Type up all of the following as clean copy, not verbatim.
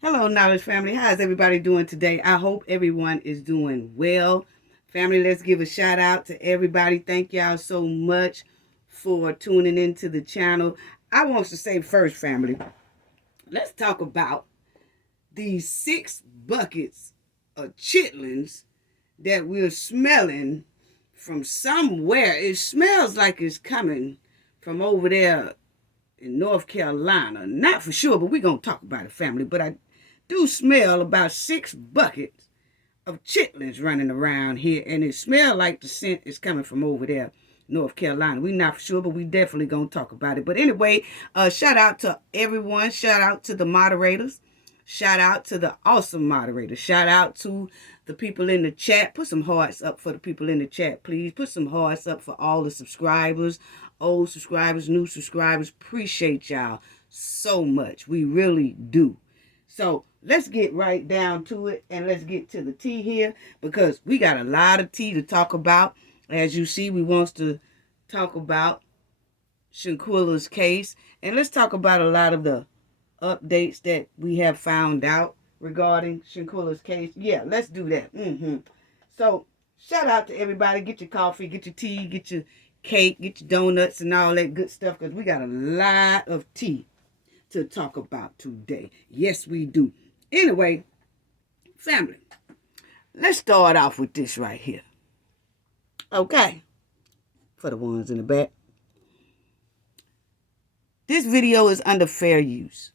Hello, Knowledge Family. How's everybody doing today? I hope everyone is doing well. Family, let's give a shout out to everybody. Thank y'all so much for tuning into the channel. I want to say first, family, let's talk about these 6 buckets of chitlins that we're smelling from somewhere. It smells like it's coming from over there in North Carolina. Not for sure, but we're going to talk about it, family. But I do smell about 6 buckets of chitlins running around here, and it smells like the scent is coming from over there, North Carolina. We're not for sure, but we definitely going to talk about it. But anyway, shout out to everyone. Shout out to the moderators. Shout out to the awesome moderators. Shout out to the people in the chat. Put some hearts up for the people in the chat, please. Put some hearts up for all the subscribers, old subscribers, new subscribers. Appreciate y'all so much. We really do. So let's get right down to it, and let's get to the tea here, because we got a lot of tea to talk about. As you see, we want to talk about Shanquella's case, and let's talk about a lot of the updates that we have found out regarding Shanquella's case. Yeah, let's do that. So shout out to everybody. Get your coffee, get your tea, get your cake, get your donuts and all that good stuff, because we got a lot of tea to talk about today. Yes, we do. Anyway, family, let's start off with this right here. Okay, for the ones in the back. This video is under fair use.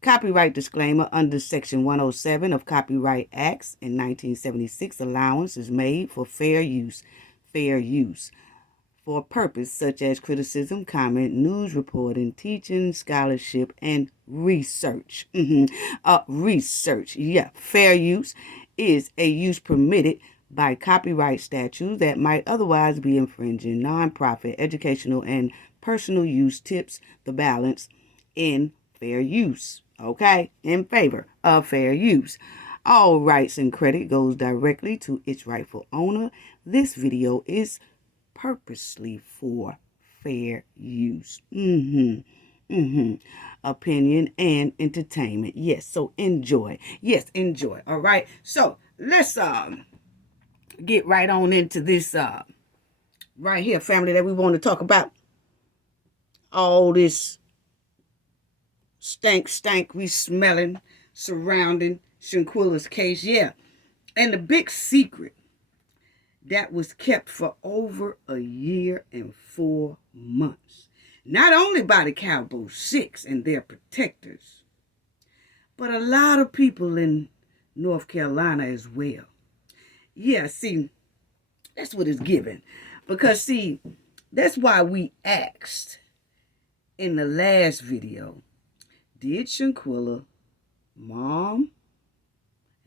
Copyright disclaimer: under Section 107 of Copyright Acts in 1976, allowance is made for fair use for a purpose such as criticism, comment, news reporting, teaching, scholarship, and research. Research. Yeah, fair use is a use permitted by copyright statutes that might otherwise be infringing. Nonprofit, educational, and personal use tips the balance in fair use. Okay, in favor of fair use. All rights and credit goes directly to its rightful owner. This video is purposely for fair use. Opinion and entertainment. Yes, so enjoy. Yes, enjoy. All right. So let's get right on into this right here, family, that we want to talk about. All this stank we smelling surrounding Shanquella's case. Yeah. And the big secret that was kept for over a year and 4 months. Not only by the Cowboy Six and their protectors, but a lot of people in North Carolina as well. Yeah, see, that's what it's given. Because, see, that's why we asked in the last video, did Shanquella, mom,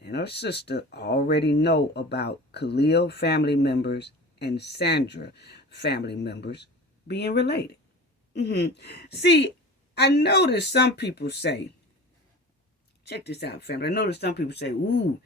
and her sister already know about Khalil family members and Sandra family members being related? See, I noticed some people say, check this out, family. I noticed some people say, ooh,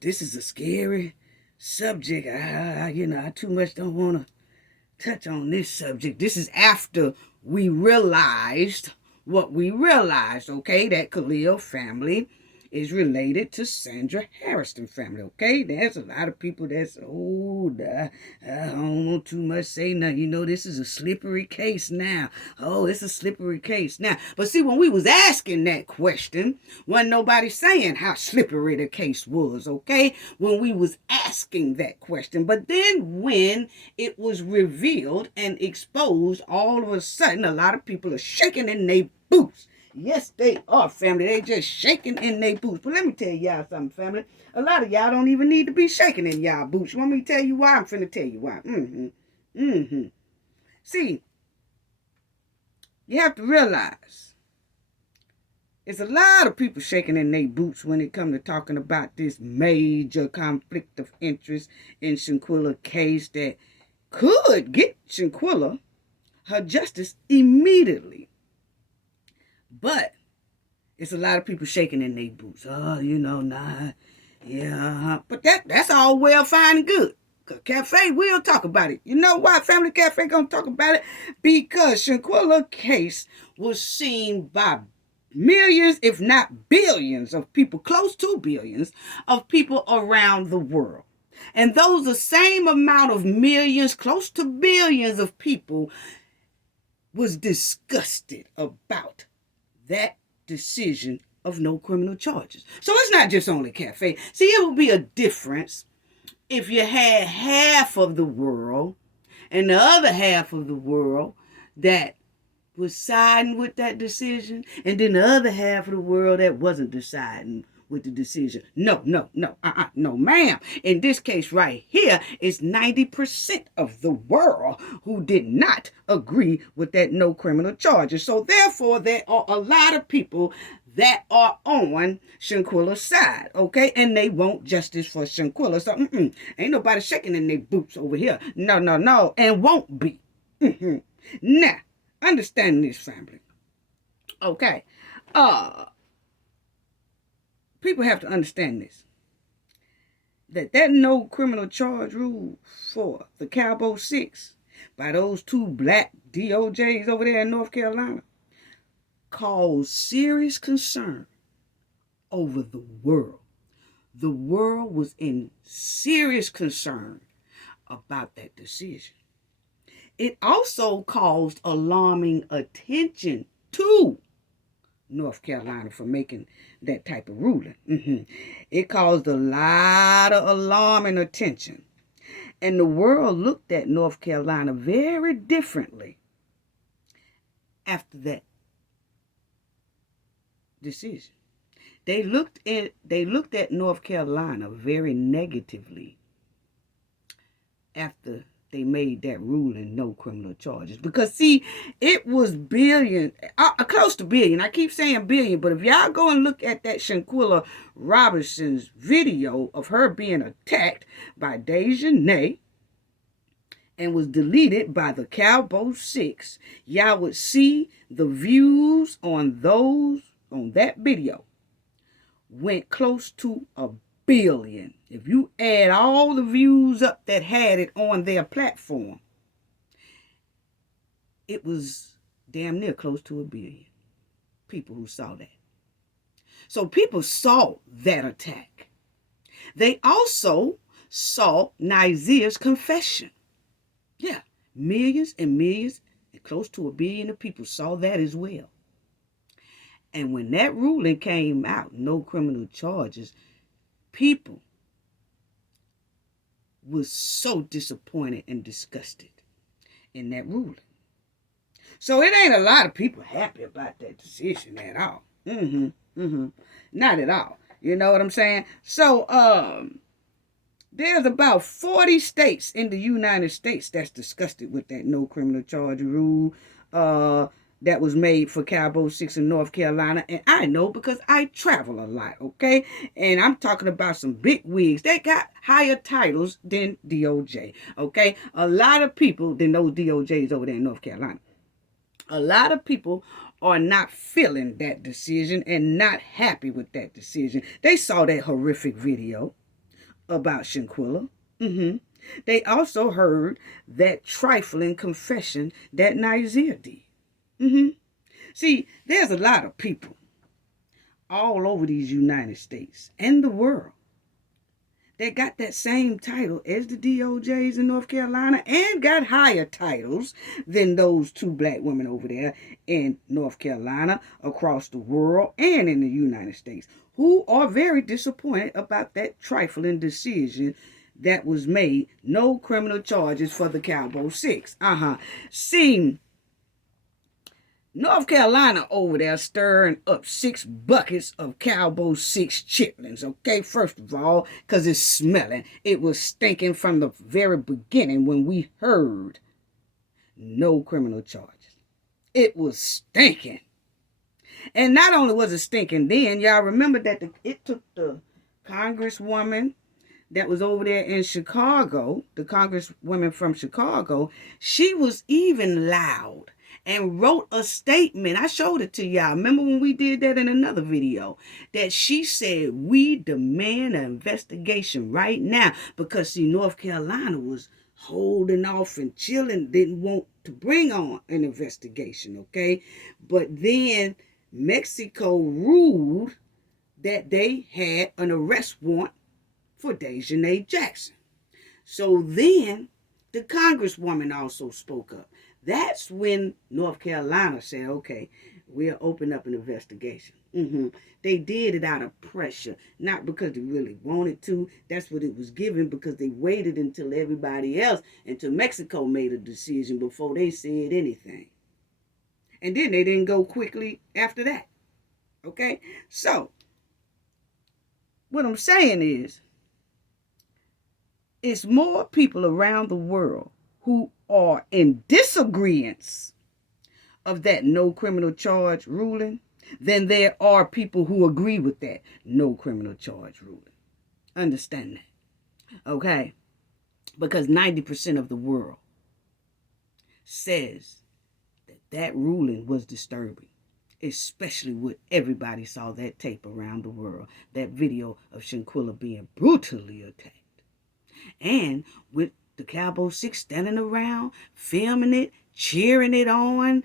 this is a scary subject. I too much don't want to touch on this subject. This is after we realized what we realized, okay, that Khalil family is related to Sandra Harrison family, okay? There's a lot of people that's, I don't want too much say nothing. You know, this is a slippery case now. Oh, it's a slippery case now. But see, when we was asking that question, wasn't nobody saying how slippery the case was, okay? When we was asking that question. But then when it was revealed and exposed, all of a sudden, a lot of people are shaking in their boots. Yes, they are, family. They just shaking in their boots. But let me tell y'all something, family. A lot of y'all don't even need to be shaking in y'all boots. You want me to tell you why? I'm finna tell you why. See, you have to realize it's a lot of people shaking in their boots when it comes to talking about this major conflict of interest in Shanquella's case that could get Shanquella her justice immediately. But it's a lot of people shaking in their boots. Oh, But that's all well, fine, and good. Cafe will talk about it. You know why Family Cafe gonna talk about it? Because Shanquella's case was seen by millions, if not billions of people, close to billions of people around the world. And those the same amount of millions, close to billions of people was disgusted about that decision of no criminal charges. So it's not just only Cafe. See, it would be a difference if you had half of the world and the other half of the world that was siding with that decision, and then the other half of the world that wasn't deciding with the decision. No, no, ma'am. In this case right here, it's 90% of the world who did not agree with that no criminal charges. So therefore, there are a lot of people that are on Shanquella's side, okay? And they want justice for Shanquella. So ain't nobody shaking in their boots over here. No, and won't be. Now, understand this, family. Okay. People have to understand this. That no criminal charge rule for the Cowboy 6 by those two black DOJs over there in North Carolina caused serious concern over the world. The world was in serious concern about that decision. It also caused alarming attention to North Carolina for making that type of ruling. It caused a lot of alarm and attention. And the world looked at North Carolina very differently after that decision. They looked at North Carolina very negatively after they made that ruling, no criminal charges. Because, see, it was billion, close to billion. I keep saying billion, but if y'all go and look at that Shanquella Robinson's video of her being attacked by Dejanay and was deleted by the Cowboy 6, y'all would see the views on that video went close to a billion. If you add all the views up that had it on their platform, it was damn near close to a billion people who saw that. So people saw that attack. They also saw Nazeer's confession. Yeah, millions and millions, and close to a billion of people saw that as well. And when that ruling came out, no criminal charges, people was so disappointed and disgusted in that ruling. So it ain't a lot of people happy about that decision at all. Not at all. You know what I'm saying? So there's about 40 states in the United States that's disgusted with that no criminal charge rule that was made for Cowboy 6 in North Carolina. And I know because I travel a lot, okay? And I'm talking about some big wigs. They got higher titles than DOJ, okay? A lot of people than those DOJs over there in North Carolina. A lot of people are not feeling that decision and not happy with that decision. They saw that horrific video about Shanquella. They also heard that trifling confession that Nazeer did. See, there's a lot of people all over these United States and the world that got that same title as the DOJs in North Carolina and got higher titles than those two black women over there in North Carolina, across the world, and in the United States, who are very disappointed about that trifling decision that was made, no criminal charges for the Cowboy 6. See, North Carolina over there stirring up 6 buckets of Cowboy 6 chitlins, okay? First of all, because it's smelling. It was stinking from the very beginning when we heard no criminal charges. It was stinking. And not only was it stinking then, y'all remember that it took the congresswoman that was over there in Chicago, the congresswoman from Chicago, she was even loud and wrote a statement. I showed it to y'all. Remember when we did that in another video? That she said, we demand an investigation right now. Because, see, North Carolina was holding off and chilling, didn't want to bring on an investigation, okay? But then Mexico ruled that they had an arrest warrant for Dejanay Jackson. So then the congresswoman also spoke up. That's when North Carolina said, okay, we'll open up an investigation. They did it out of pressure, not because they really wanted to. That's what it was given, because they waited until everybody else, until Mexico made a decision before they said anything. And then they didn't go quickly after that. Okay? So, what I'm saying is, it's more people around the world who are in disagreement of that no criminal charge ruling than there are people who agree with that no criminal charge ruling. Understand that. Okay? Because 90% of the world says that that ruling was disturbing, especially when everybody saw that tape around the world, that video of Shanquella being brutally attacked. And with the Cowboy Six standing around, filming it, cheering it on,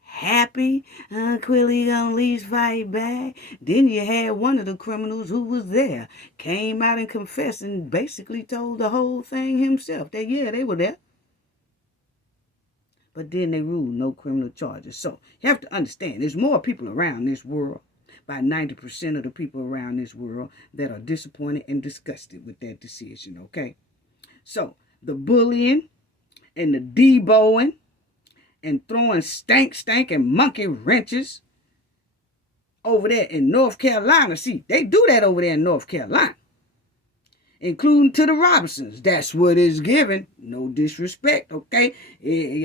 happy, Quilly gonna at least fight back. Then you had one of the criminals who was there, came out and confessed and basically told the whole thing himself. That, yeah, they were there. But then they ruled no criminal charges. So you have to understand, there's more people around this world, by 90% of the people around this world, that are disappointed and disgusted with that decision, okay? So the bullying and the deboing and throwing stank and monkey wrenches over there in North Carolina. See, they do that over there in North Carolina, including to the Robinsons. That's what it's given. No disrespect, okay?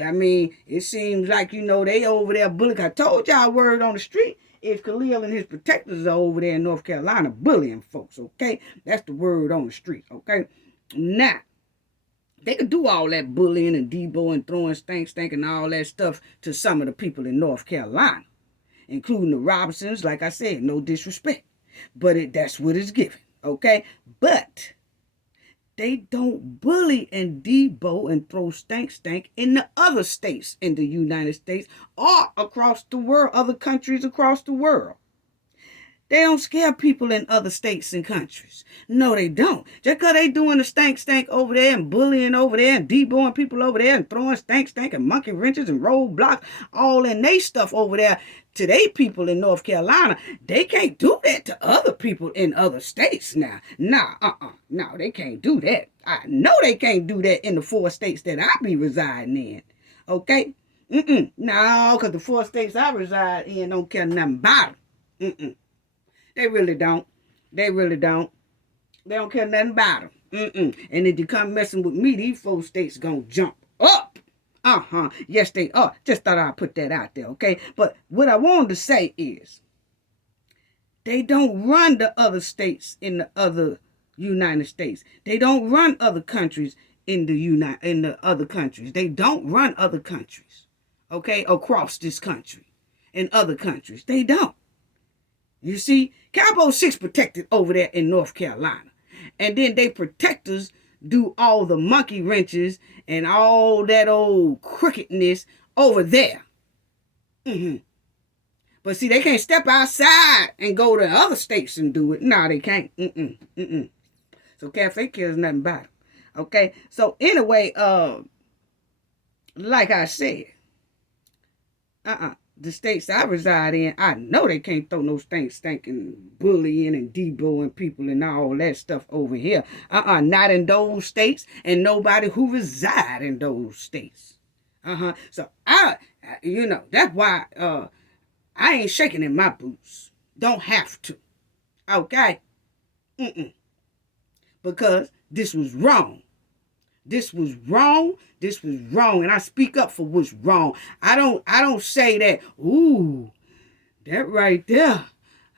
I mean, it seems like, they over there bullying. I told y'all, word on the street is Khalil and his protectors are over there in North Carolina bullying folks, okay? That's the word on the street, okay? Now, they could do all that bullying and deboing, throwing stank and all that stuff to some of the people in North Carolina, including the Robinsons. Like I said, no disrespect, but that's what it's given, okay? But they don't bully and debo and throw stank in the other states in the United States or across the world, other countries across the world. They don't scare people in other states and countries. No, they don't. Just because they doing the stank over there and bullying over there and deboing people over there and throwing stank and monkey wrenches and roadblocks all in they stuff over there to they people in North Carolina, they can't do that to other people in other states now. No, they can't do that. I know they can't do that in the 4 states that I be residing in. Okay? No, because the 4 states I reside in don't care nothing about them. They really don't. They don't care nothing about them. And if you come messing with me, these 4 states gonna jump up. Yes, they are. Just thought I'd put that out there, okay? But what I wanted to say is, they don't run the other states in the other United States. They don't run other countries in the other countries. They don't run other countries, okay? Across this country, in other countries. They don't. You see, Cowboy 6 protected over there in North Carolina. And then they protectors do all the monkey wrenches and all that old crookedness over there. But see, they can't step outside and go to other states and do it. No, they can't. So Cafe cares nothing about it. Okay? So anyway, like I said, the states I reside in, I know they can't throw no stinking bullying and deboing people and all that stuff over here. Not in those states and nobody who reside in those states. So that's why I ain't shaking in my boots. Don't have to. Okay? Because this was wrong. This was wrong. And I speak up for what's wrong. I don't say that, ooh, that right there.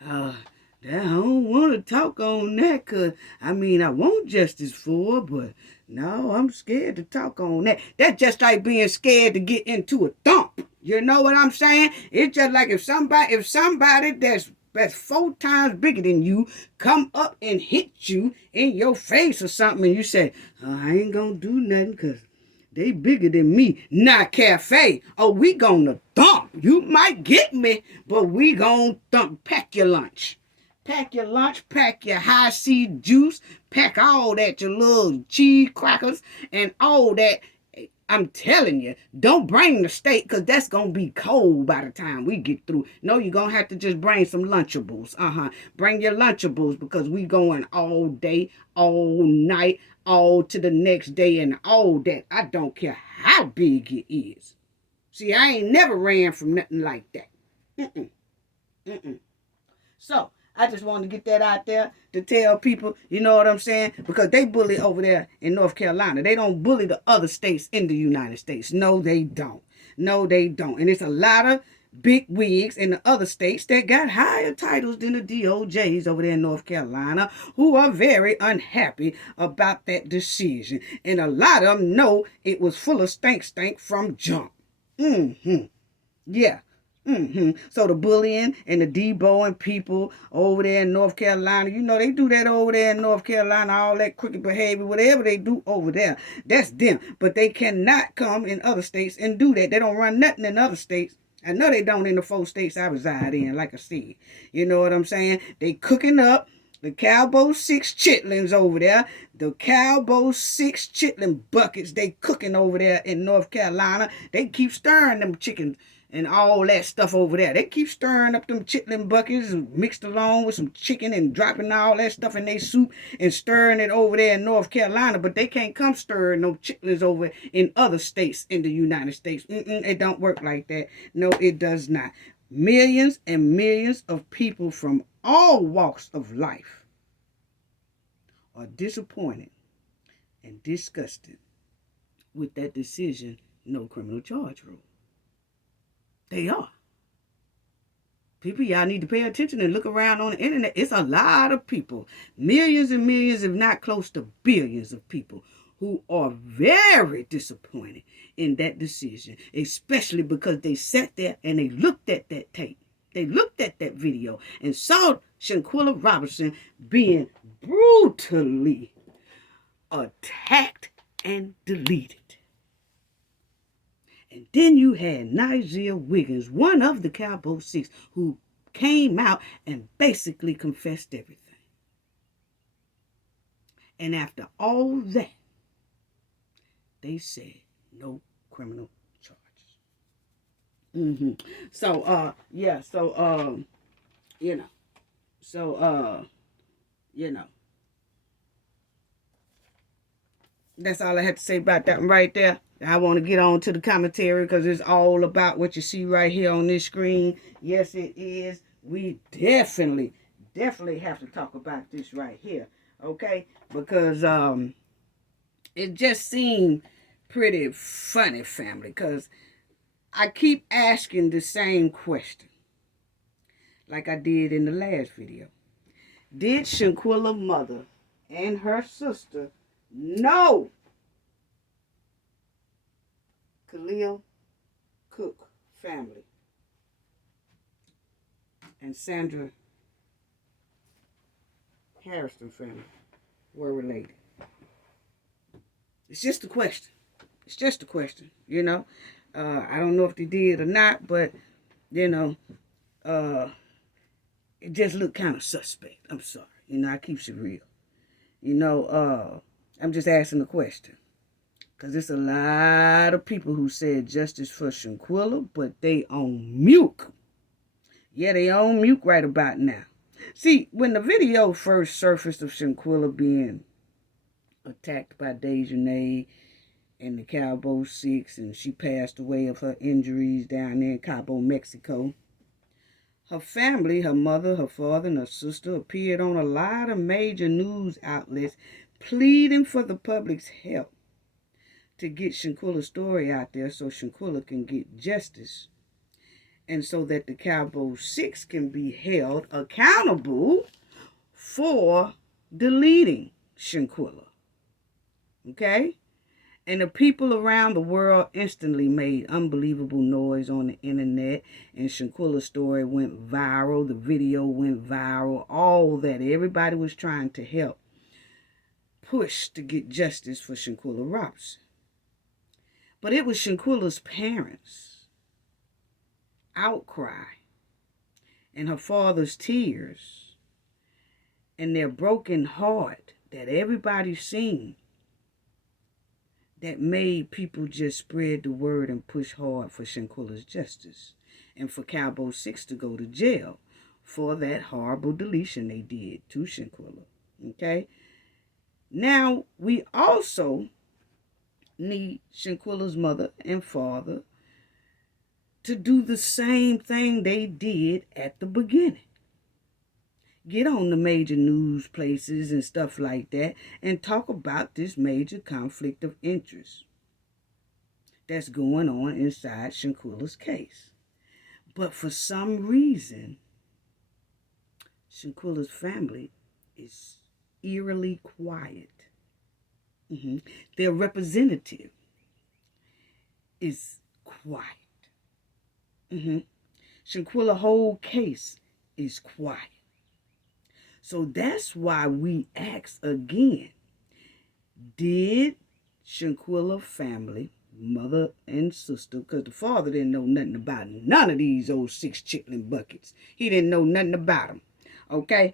I don't want to talk on that, because, I want justice for her, but no, I'm scared to talk on that. That's just like being scared to get into a thump. You know what I'm saying? It's just like if somebody that's 4 times bigger than you come up and hit you in your face or something, and you say, I ain't gonna do nothing because They bigger than me. Not cafe. Oh, we gonna thump. You might get me, but we gonna thump. Pack your lunch. Pack your lunch, pack your high C juice, pack all that, your little cheese crackers and all that. I'm telling you, don't bring the steak because that's going to be cold by the time we get through. No, you're going to have to just bring some Lunchables. Bring your Lunchables because we going all day, all night, all to the next day and all that. I don't care how big it is. See, I ain't never ran from nothing like that. So, I just wanted to get that out there to tell people, you know what I'm saying? Because they bully over there in North Carolina. They don't bully the other states in the United States. No, they don't. No, they don't. And it's a lot of big wigs in the other states that got higher titles than the DOJs over there in North Carolina who are very unhappy about that decision. And a lot of them know it was full of stank from jump. Yeah. So the bullying and the deboing people over there in North Carolina, you know, they do that over there in North Carolina, all that crooked behavior, whatever they do over there, that's them. But they cannot come in other states and do that. They don't run nothing in other states. I know they don't in the 4 states I reside in, like I said. You know what I'm saying? They cooking up the Cowboy 6 chitlins over there. The Cowboy 6 chitlin buckets they cooking over there in North Carolina. They keep stirring them chickens and all that stuff over there. They keep stirring up them chitlin buckets mixed along with some chicken and dropping all that stuff in their soup and stirring it over there in North Carolina. But they can't come stirring no chitlins over in other states in the United States. It don't work like that. No, it does not. Millions and millions of people from all walks of life are disappointed and disgusted with that decision, no criminal charge rule. They are. People, y'all need to pay attention and look around on the internet. It's a lot of people, millions and millions, if not close to billions of people who are very disappointed in that decision, especially because they sat there and they looked at that tape. They looked at that video and saw Shanquella Robinson being brutally attacked and deleted. And then you had Nigel Wiggins, one of the Cowboy 6, who came out and basically confessed everything. And after all that, they said no criminal charges. So, that's all I have to say about that one right there. I want to get on to the commentary because it's all about what you see right here on this screen. Yes, it is. We definitely have to talk about this right here, okay? Because it just seemed pretty funny, family, because I keep asking the same question like I did in the last video. Did Shanquella's mother and her sister know Khalil, Cooke family and Sandra Harrison family were related? It's just a question. It's just a question, you know. I don't know if they did or not, but, you know, it just looked kind of suspect. I'm sorry. You know, I keep it real. You know, I'm just asking a question. Because there's a lot of people who said justice for Shanquella, but they on mute. Yeah, they on mute right about now. See, when the video first surfaced of Shanquella being attacked by Dejanay and the Cowboy 6, and she passed away of her injuries down there in Cabo, Mexico, her family, her mother, her father, and her sister appeared on a lot of major news outlets pleading for the public's help to get Shanquella's story out there so Shanquella can get justice and so that the Cowboy 6 can be held accountable for deleting Shanquella. Okay? And the people around the world instantly made unbelievable noise on the internet, and Shanquella's story went viral, the video went viral, all that. Everybody was trying to help push to get justice for Shanquella Robinson. But it was Shanquella's parents' outcry and her father's tears and their broken heart that everybody seen that made people just spread the word and push hard for Shanquella's justice and for Cowboy 6 to go to jail for that horrible deletion they did to Shanquella. Okay? Now, we also need Shanquella's mother and father to do the same thing they did at the beginning. Get on the major news places and stuff like that and talk about this major conflict of interest that's going on inside Shanquella's case. But for some reason, Shanquella's family is eerily quiet. Their representative is quiet. Shanquella's whole case is quiet. So that's why we ask again, did Shanquella family, mother and sister, because the father didn't know nothing about none of these old 6 chitlin buckets. He didn't know nothing about them. Okay?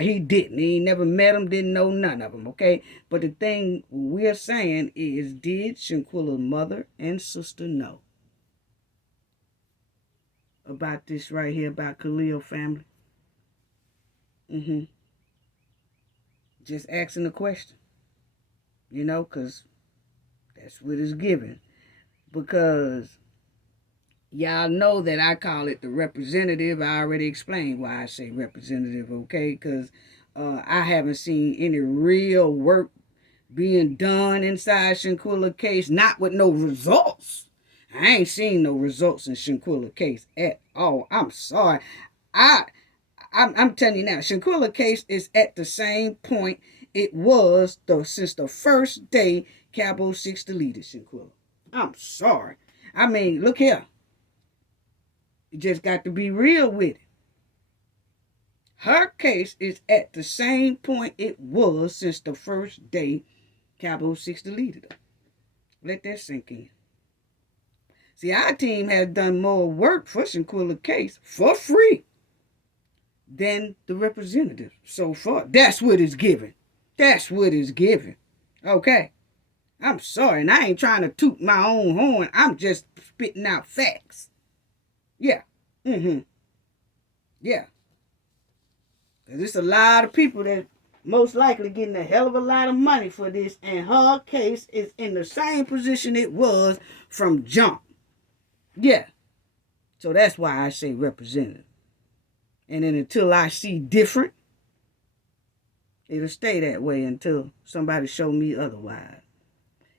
He didn't. He never met them, didn't know none of them. Okay? But the thing we're saying is, did Shanquella's mother and sister know about this right here, about Khalil family? Just asking the question. You know, because that's what it's given. Because y'all know that I call it the representative. I already explained why I say representative, okay? Because I haven't seen any real work being done inside Shanquella case, not with no results. I ain't seen no results in Shanquella case at all. I'm sorry. I'm telling you now, Shanquella case is at the same point it was since the first day Cowboy 6 deleted Shanquella. I'm sorry. I mean, look here. You just got to be real with it. Her case is at the same point it was since the first day Cowboy 6 deleted her. Let that sink in. See, our team has done more work for Shanquella case for free than the representative so far. That's what it's given. That's what it's given. Okay. I'm sorry, and I ain't trying to toot my own horn. I'm just spitting out facts. Yeah. Yeah. Because there's a lot of people that most likely getting a hell of a lot of money for this, and her case is in the same position it was from jump. Yeah. So that's why I say representative. And then until I see different, it'll stay that way until somebody show me otherwise.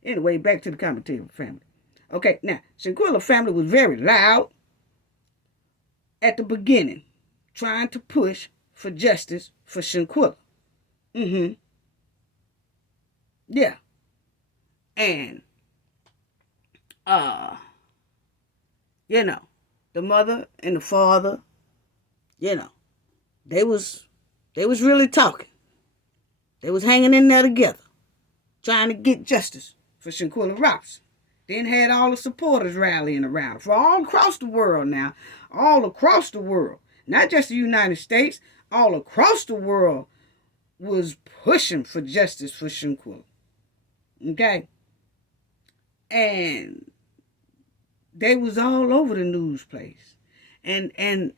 Anyway, back to the commentator family. Okay, now, Shanquella family was very loud at the beginning, trying to push for justice for Shanquella. Yeah. And, you know, the mother and the father, you know, they was really talking. They was hanging in there together, trying to get justice for Shanquella Robinson. Then had all the supporters rallying around for all across the world now. All across the world. Not just the United States. All across the world was pushing for justice for Shanquella. Okay? And they was all over the news place. And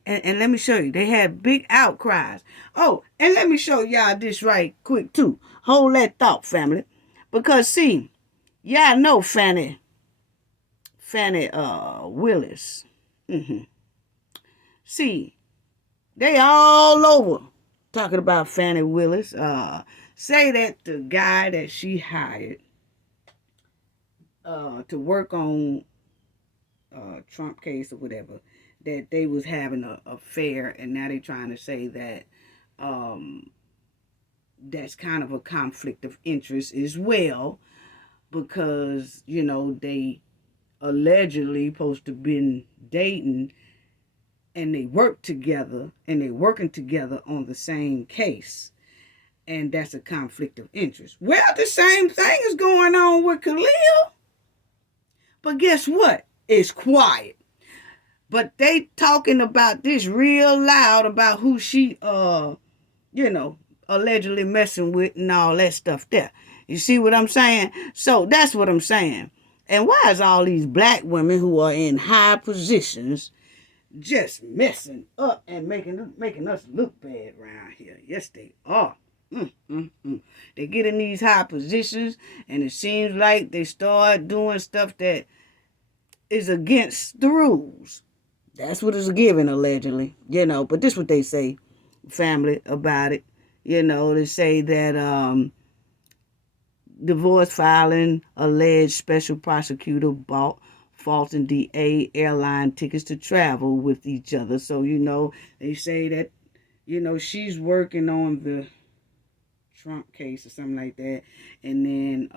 let me show you. They had big outcries. Oh, and let me show y'all this right quick too. Hold that thought, family. Because see, y'all know Fannie Willis. See, they all over talking about Fannie Willis. Say that the guy that she hired to work on Trump case or whatever, that they was having an affair, and now they trying to say that that's kind of a conflict of interest as well, because, you know, they allegedly supposed to been dating and they worked together and they working together on the same case, and that's a conflict of interest. Well, the same thing is going on with Khalil. But guess what? It's quiet. But they talking about this real loud about who she you know, allegedly messing with and all that stuff there. You see what I'm saying? So that's what I'm saying. And why is all these black women who are in high positions just messing up and making us look bad around here? Yes, they are. They get in these high positions, and it seems like they start doing stuff that is against the rules. That's what it's given, allegedly. But this is what they say, family, about it. They say that divorce filing alleged special prosecutor bought Fulton DA airline tickets to travel with each other. So, they say that, she's working on the Trump case or something like that. And then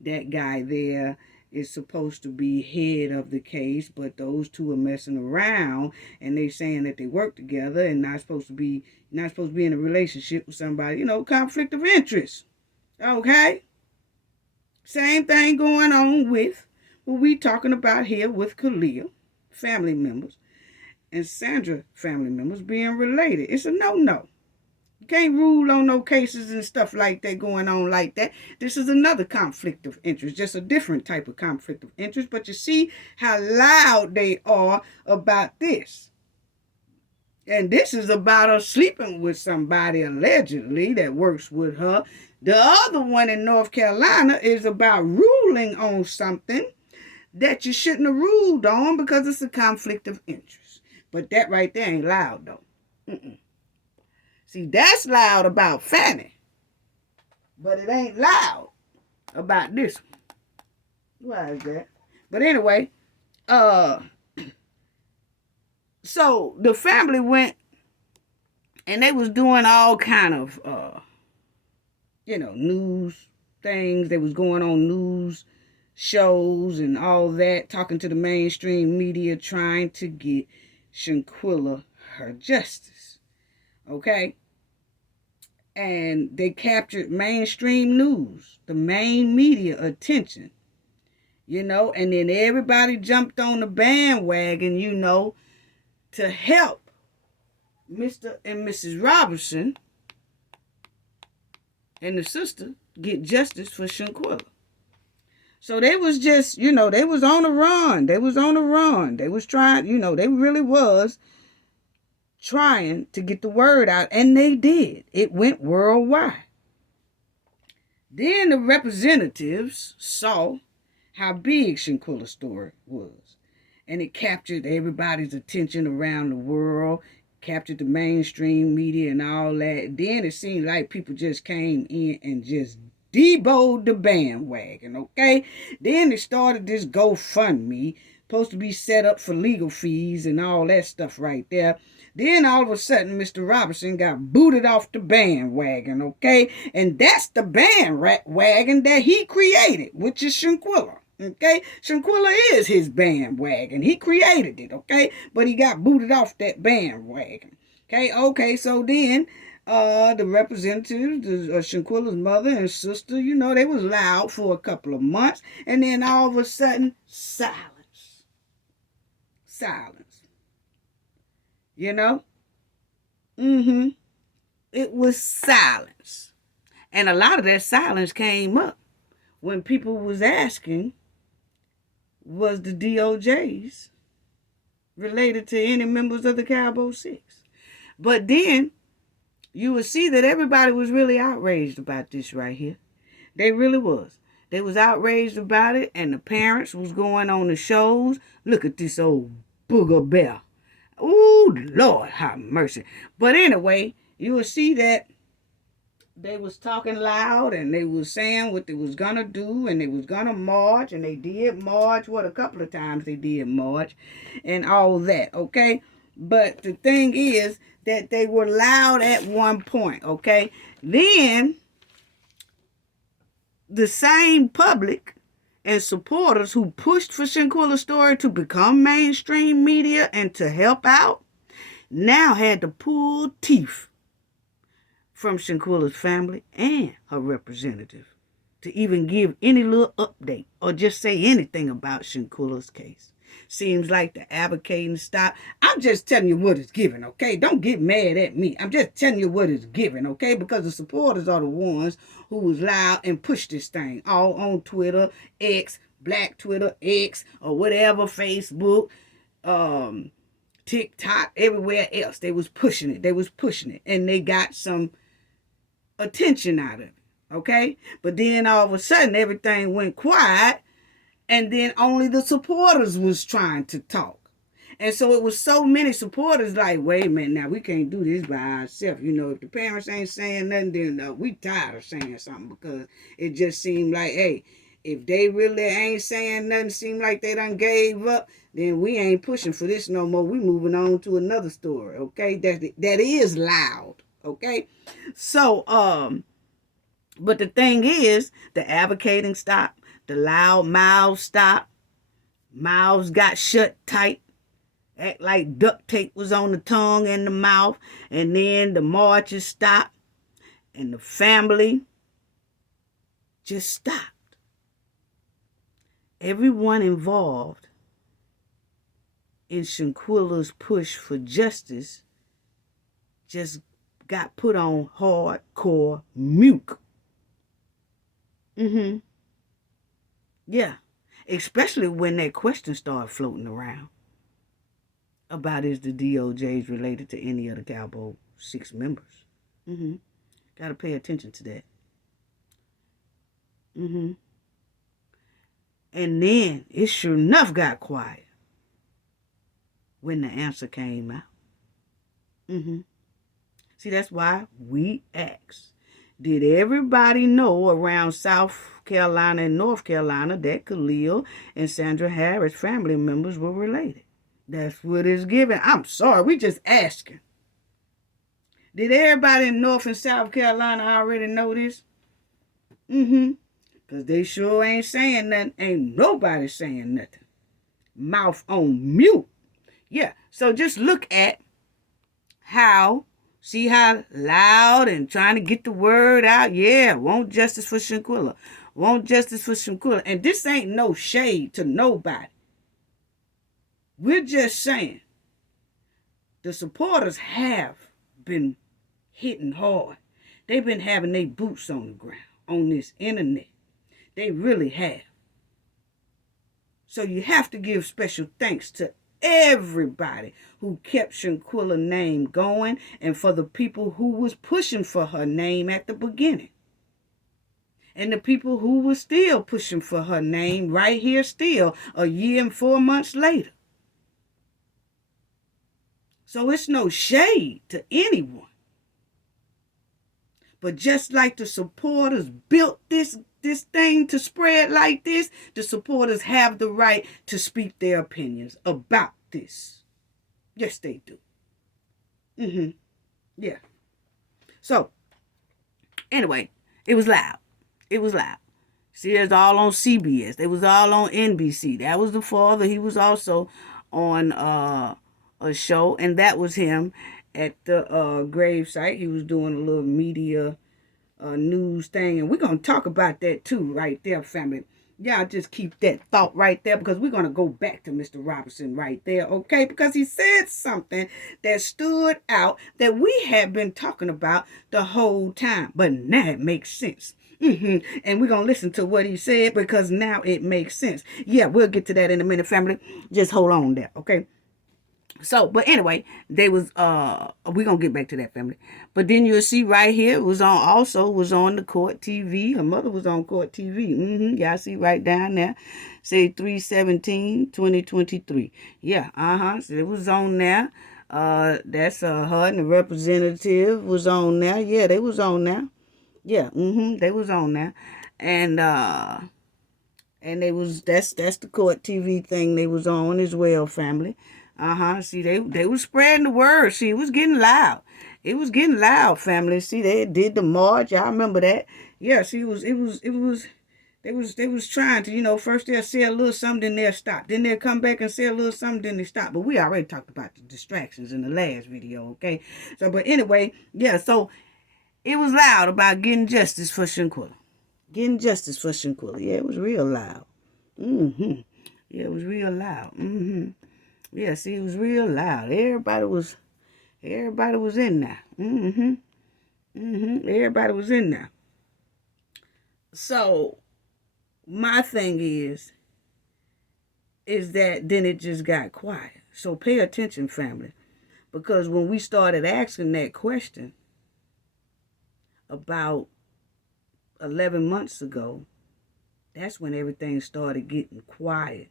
that guy there is supposed to be head of the case, but those two are messing around, and they saying that they work together and not supposed to be in a relationship with somebody. Conflict of interest. Okay? Same thing going on with what we talking about here with Khalil, family members, and Sandra family members being related. It's a no-no. You can't rule on no cases and stuff like that going on like that. This is another conflict of interest, just a different type of conflict of interest. But you see how loud they are about this. And this is about her sleeping with somebody allegedly that works with her. The other one in North Carolina is about ruling on something that you shouldn't have ruled on because it's a conflict of interest. But that right there ain't loud though. See, that's loud about Fanny, but it ain't loud about this one. Why is that? But anyway, so the family went and they was doing all kind of, news things. They was going on news shows and all that, talking to the mainstream media, trying to get Shanquella her justice. Okay? And they captured mainstream news, the main media attention, and then everybody jumped on the bandwagon, to help Mr. and Mrs. Robertson and the sister get justice for Shanquella. So they was just, they was on the run. They was trying, they really was trying to get the word out, and they did. It went worldwide. Then the representatives saw how big Shanquella's story was, and it captured everybody's attention around the world, captured the mainstream media and all that. Then it seemed like people just came in and just deboed the bandwagon, okay? Then they started this GoFundMe, supposed to be set up for legal fees and all that stuff right there. Then all of a sudden, Mr. Robertson got booted off the bandwagon, okay? And that's the bandwagon that he created, which is Shanquella, okay? Shanquella is his bandwagon. He created it, okay? But he got booted off that bandwagon, okay? So then the representatives, Shanquella's mother and sister, they was loud for a couple of months. And then all of a sudden, silence. It was silence. And a lot of that silence came up when people was asking, was the DOJs related to any members of the Cowboy Six? But then you would see that everybody was really outraged about this right here. They really was. They was outraged about it, and the parents was going on the shows. Look at this old booger bear. Ooh, Lord, have mercy. But anyway, you will see that they was talking loud, and they was saying what they was gonna do, and they was gonna march, and they did march. A couple of times they did march, and all that, okay? But the thing is that they were loud at one point, okay? Then the same public and supporters who pushed for Shanquella's story to become mainstream media and to help out now had to pull teeth from Shanquella's family and her representative to even give any little update or just say anything about Shanquella's case. Seems like the advocating stop. I'm just telling you what it's given, okay? Don't get mad at me. I'm just telling you what it's given, okay? Because the supporters are the ones who was loud and pushed this thing all on Twitter, X, Black Twitter, X, or whatever, Facebook, TikTok, everywhere else. They was pushing it. They was pushing it. And they got some attention out of it, okay? But then all of a sudden, everything went quiet, and then only the supporters was trying to talk. And so it was so many supporters like, wait a minute, now we can't do this by ourselves. You know, if the parents ain't saying nothing, then we tired of saying something, because it just seemed like, hey, if they really ain't saying nothing, seem like they done gave up, then we ain't pushing for this no more. We moving on to another story, okay? That is loud, okay? So, but the thing is, the advocating stopped. The loud mouths stopped. Mouths got shut tight. Act like duct tape was on the tongue and the mouth. And then the marches stopped. And the family just stopped. Everyone involved in Shanquella's push for justice just got put on hardcore mute. Yeah. Especially when that question started floating around about, is the DOJs related to any of the Cowboy 6 members? Got to pay attention to that. And then it sure enough got quiet when the answer came out. See, that's why we ask. Did everybody know around South Carolina and North Carolina that Khalil and Sandra Harris family members were related? That's what it's given. I'm sorry, we just asking. Did everybody in North and South Carolina already know this? Because they sure ain't saying nothing. Ain't nobody saying nothing. Mouth on mute. Yeah, so just look at how... See how loud and trying to get the word out? Yeah, want justice for Shanquella. Want justice for Shanquella. And this ain't no shade to nobody. We're just saying the supporters have been hitting hard. They've been having their boots on the ground on this internet. They really have. So you have to give special thanks to everybody who kept Shanquella's name going, and for the people who was pushing for her name at the beginning. And the people who were still pushing for her name right here still, a year and 4 months later. So it's no shade to anyone. But just like the supporters built this thing to spread like this, the supporters have the right to speak their opinions about this. Yes, they do. Yeah. So, anyway, it was loud. It was loud. See, it was all on CBS. They was all on NBC. That was the father. He was also on a show, and that was him at the grave site. He was doing a little media news thing, and we're going to talk about that too right there, family. Y'all just keep that thought right there, because we're going to go back to Mr. Robinson right there, okay? Because he said something that stood out that we had been talking about the whole time, but now it makes sense. And we're going to listen to what he said, because now it makes sense. Yeah, we'll get to that in a minute, family. Just hold on there, okay? So, but anyway, they was, we're going to get back to that, family. But then you'll see right here, was on the Court TV. Her mother was on Court TV. Y'all see right down there. Say 3/17/2023. Yeah, so it was on there. That's her and the representative was on there. Yeah, they was on there. Yeah, they was on there. And they was, that's the Court TV thing they was on as well, family. See, they was spreading the word. See, it was getting loud. It was getting loud, family. See, they did the march. I remember that. Yeah, see, they was trying to, first they'll say a little something, then they'll stop. Then they'll come back and say a little something, then they stop. But we already talked about the distractions in the last video, okay? So, but anyway, yeah, so it was loud about getting justice for Shanquella. Getting justice for Shanquella. Yeah, it was real loud. Mm-hmm. Yeah, it was real loud. Mm-hmm. Yeah, see, it was real loud. Everybody was in there. Mm-hmm. Mm-hmm. Everybody was in there. So my thing is that then it just got quiet. So pay attention, family. Because when we started asking that question about 11 months ago, that's when everything started getting quiet.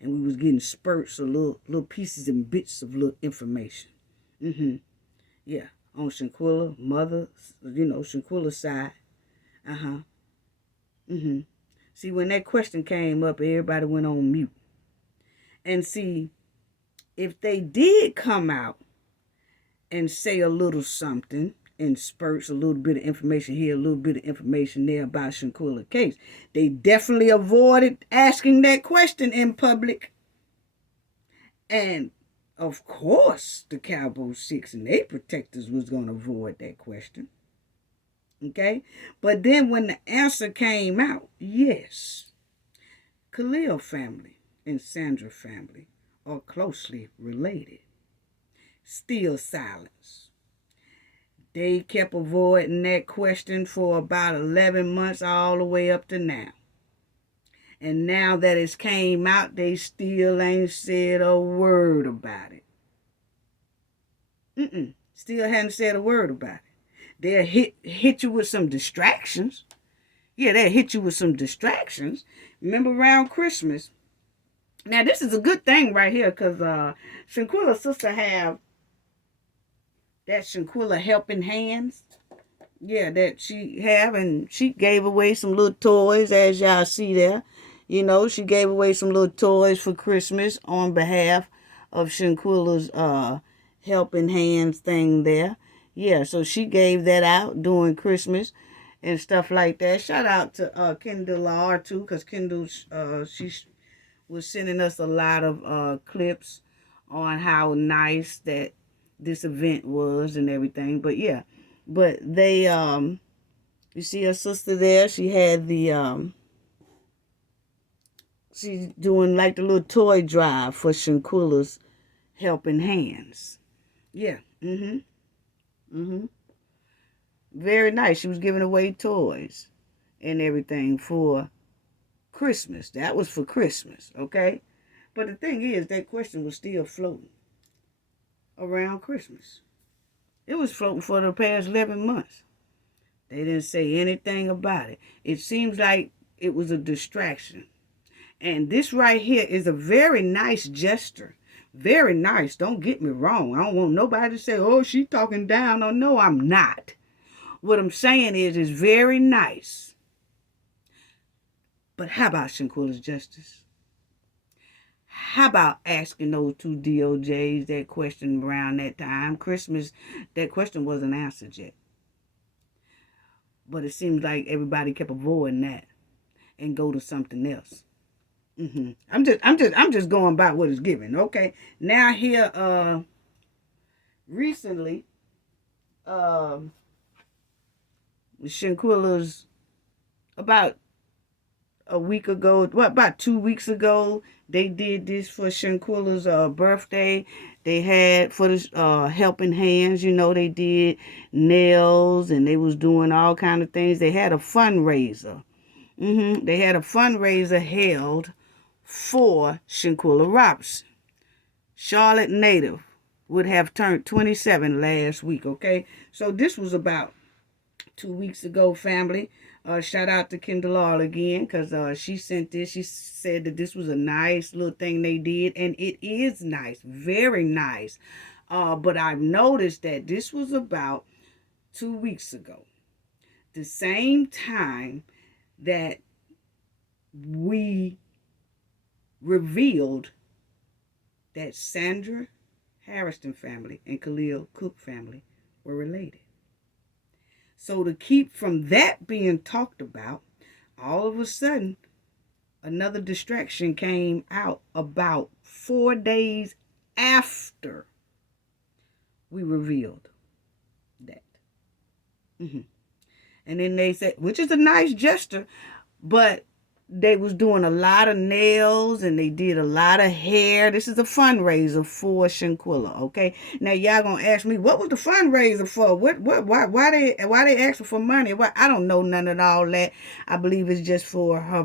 And we was getting spurts of little pieces and bits of little information. Mm-hmm. Yeah. On Shanquella, mother, Shanquella's side. Uh-huh. Mm-hmm. See, when that question came up, everybody went on mute. And see, if they did come out and say a little something in spurts, a little bit of information here, a little bit of information there about Shanquella case, they definitely avoided asking that question in public. And of course, the Cowboy 6 and 8 protectors was going to avoid that question. Okay? But then when the answer came out, yes, Khalil family and Sandra family are closely related. Still silence. They kept avoiding that question for about 11 months all the way up to now. And now that it's came out, they still ain't said a word about it. Still hadn't said a word about it. They'll hit you with some distractions. Yeah, they'll hit you with some distractions. Remember around Christmas. Now, this is a good thing right here because Shanquella's sister have that Shanquella Helping Hands. Yeah, that she have, and she gave away some little toys, as y'all see there. She gave away some little toys for Christmas on behalf of Shanquella's Helping Hands thing there. Yeah, so she gave that out during Christmas and stuff like that. Shout out to Kendall R too, because Kendall she was sending us a lot of clips on how nice that this event was and everything. But yeah, but they you see her sister there, she had the she's doing like the little toy drive for Shanquella's Helping Hands. Yeah. Very nice. She was giving away toys and everything for Christmas. That was for Christmas, okay? But the thing is, that question was still floating around Christmas. It was floating for the past 11 months. They didn't say anything about it. It seems like it was a distraction. And this right here is a very nice gesture. Very nice. Don't get me wrong. I don't want nobody to say, oh, she talking down. Oh, no, I'm not. What I'm saying is, it's very nice. But how about Shanquella's justice? How about asking those two DOJs that question around that time? Christmas, that question wasn't answered yet. But it seems like everybody kept avoiding that and go to something else. I'm just going by what is given. Okay. Now here, recently, Shanquella's about a week ago, about 2 weeks ago, they did this for Shanquella's birthday. They had for the Helping Hands, they did nails and they was doing all kind of things. They had a fundraiser. They had a fundraiser held for Shanquella Robinson. Charlotte native would have turned 27 last week, okay? So this was about 2 weeks ago, family. Shout out to Kendall All again, because she sent this. She said that this was a nice little thing they did, and it is nice, very nice. But I've noticed that this was about 2 weeks ago, the same time that we revealed that Sandra Harrison family and Khalil Cooke family were related. So to keep from that being talked about, all of a sudden, another distraction came out about 4 days after we revealed that. And then they said, which is a nice gesture, but they was doing a lot of nails and they did a lot of hair. This is a fundraiser for Shanquella, okay? Now y'all gonna ask me, what was the fundraiser for? Why they asking for money? Why? I don't know none of all that. I believe it's just for her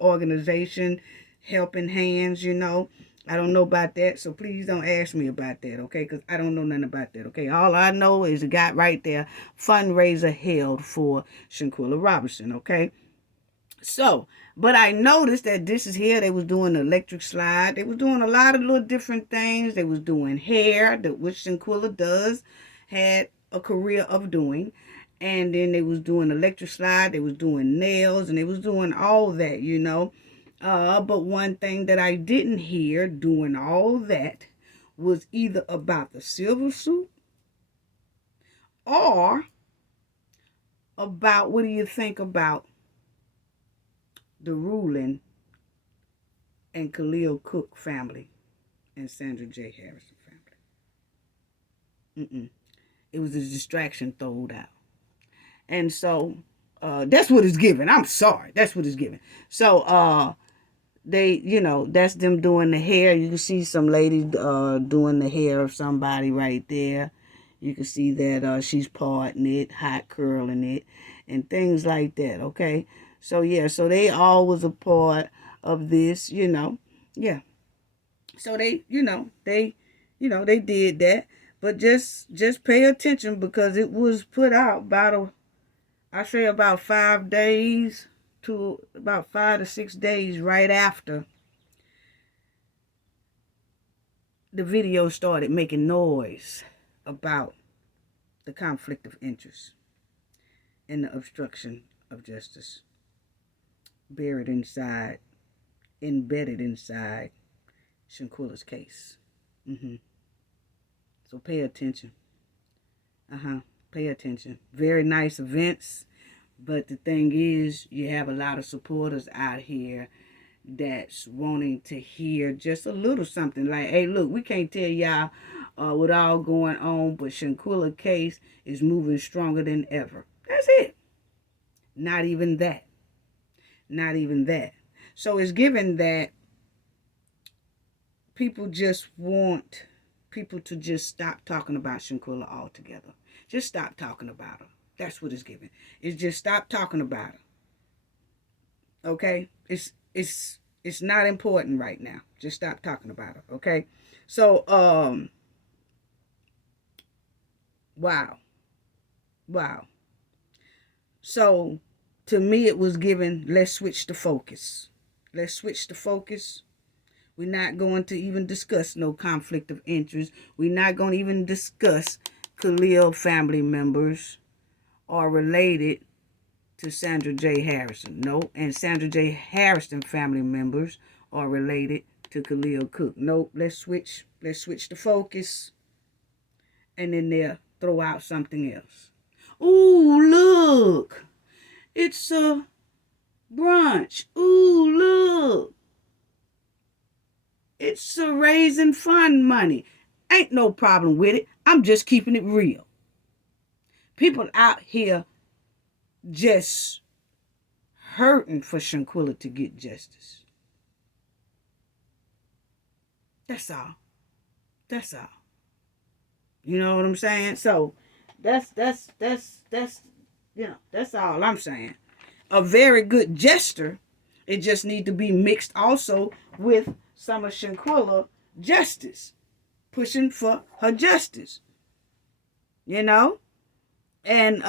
organization, Helping Hands, you know. I don't know about that, so please don't ask me about that, okay? Because I don't know nothing about that, okay? All I know is it got right there, fundraiser held for Shanquella Robinson, okay? So, but I noticed that this is here. They was doing the electric slide. They was doing a lot of little different things. They was doing hair, that which Shanquella does, had a career of doing. And then they was doing electric slide. They was doing nails, and they was doing all that, you know. But one thing that I didn't hear doing all that was either about the silver suit or about, what do you think about the ruling and Khalil Cooke family and Sandra J. Harrison family? It was a distraction thrown out. And so that's what it's given. I'm sorry. That's what it's given. So they, you know, that's them doing the hair. You can see some lady doing the hair of somebody right there. You can see that she's parting it, hot curling it, and things like that, okay? So, yeah, so they all was a part of this, you know. Yeah. So they, they did that. But just pay attention because it was put out about, I say about 5 days to about 5 to 6 days right after the video started making noise about the conflict of interest and the obstruction of justice embedded inside Shanquella's case. So pay attention. Pay attention. Very nice events. But the thing is, you have a lot of supporters out here that's wanting to hear just a little something like, hey, look, we can't tell y'all what all going on, but Shanquella case is moving stronger than ever. That's it. Not even that. Not even that. So it's given that people just want people to just stop talking about Shanquella altogether. Just stop talking about her. That's what it's given. It's just stop talking about her. Okay? It's not important right now. Just stop talking about her. Okay? So, wow. So, to me, it was given, let's switch the focus. Let's switch the focus. We're not going to even discuss no conflict of interest. We're not going to even discuss Khalil family members are related to Sandra J. Harrison. No, and Sandra J. Harrison family members are related to Khalil Cooke. No, let's switch the focus, and then they'll throw out something else. Ooh, look, it's a brunch. Ooh, look, it's a raising fund money. Ain't no problem with it. I'm just keeping it real. People out here just hurting for Shanquella to get justice. That's all. That's all. You know what I'm saying? So that's that's all I'm saying. A very good gesture. It just need to be mixed also with some of Shanquella justice. Pushing for her justice. You know? And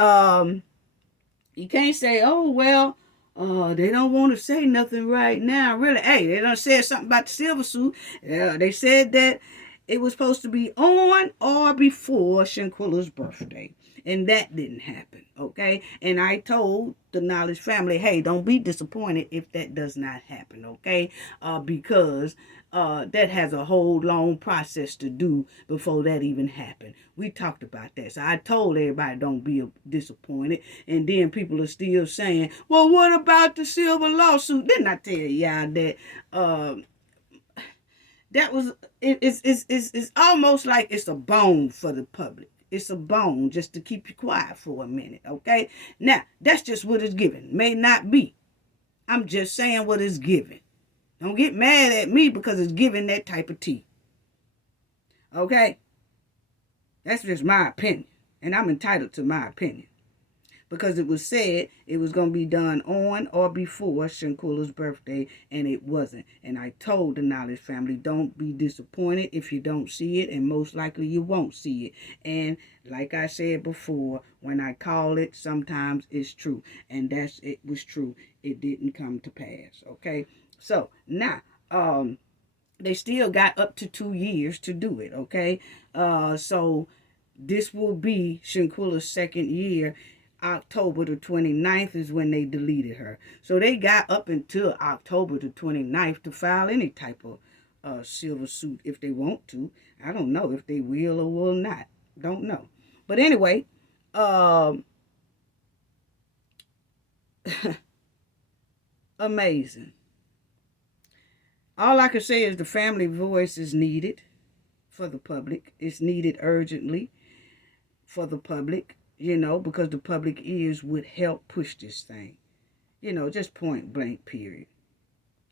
you can't say, oh, well, they don't want to say nothing right now. Really, hey, they done said something about the silver suit. They said that it was supposed to be on or before Shanquella's birthday. And that didn't happen, okay? And I told the Knowledge family, hey, don't be disappointed if that does not happen, okay? Because that has a whole long process to do before that even happened. We talked about that. So I told everybody don't be disappointed. And then people are still saying, well, what about the silver lawsuit? Didn't I tell y'all that that was, it's almost like it's a bone for the public. It's a bone, just to keep you quiet for a minute, okay? Now, that's just what it's given. May not be. I'm just saying what it's given. Don't get mad at me because it's giving that type of tea. Okay? That's just my opinion. And I'm entitled to my opinion. Because it was said it was going to be done on or before Shanquella's birthday, and it wasn't. And I told the Knowledge family, don't be disappointed if you don't see it, and most likely you won't see it. And like I said before, when I call it, sometimes it's true. And it was true. It didn't come to pass, okay? So, now, they still got up to 2 years to do it, okay? So, this will be Shanquella's second year. October the 29th is when they deleted her. So they got up until October the 29th to file any type of silver suit if they want to. I don't know if they will or will not. Don't know. But anyway, amazing. All I can say is the family voice is needed for the public. It's needed urgently for the public. Because the public ears would help push this thing. Just point blank, period.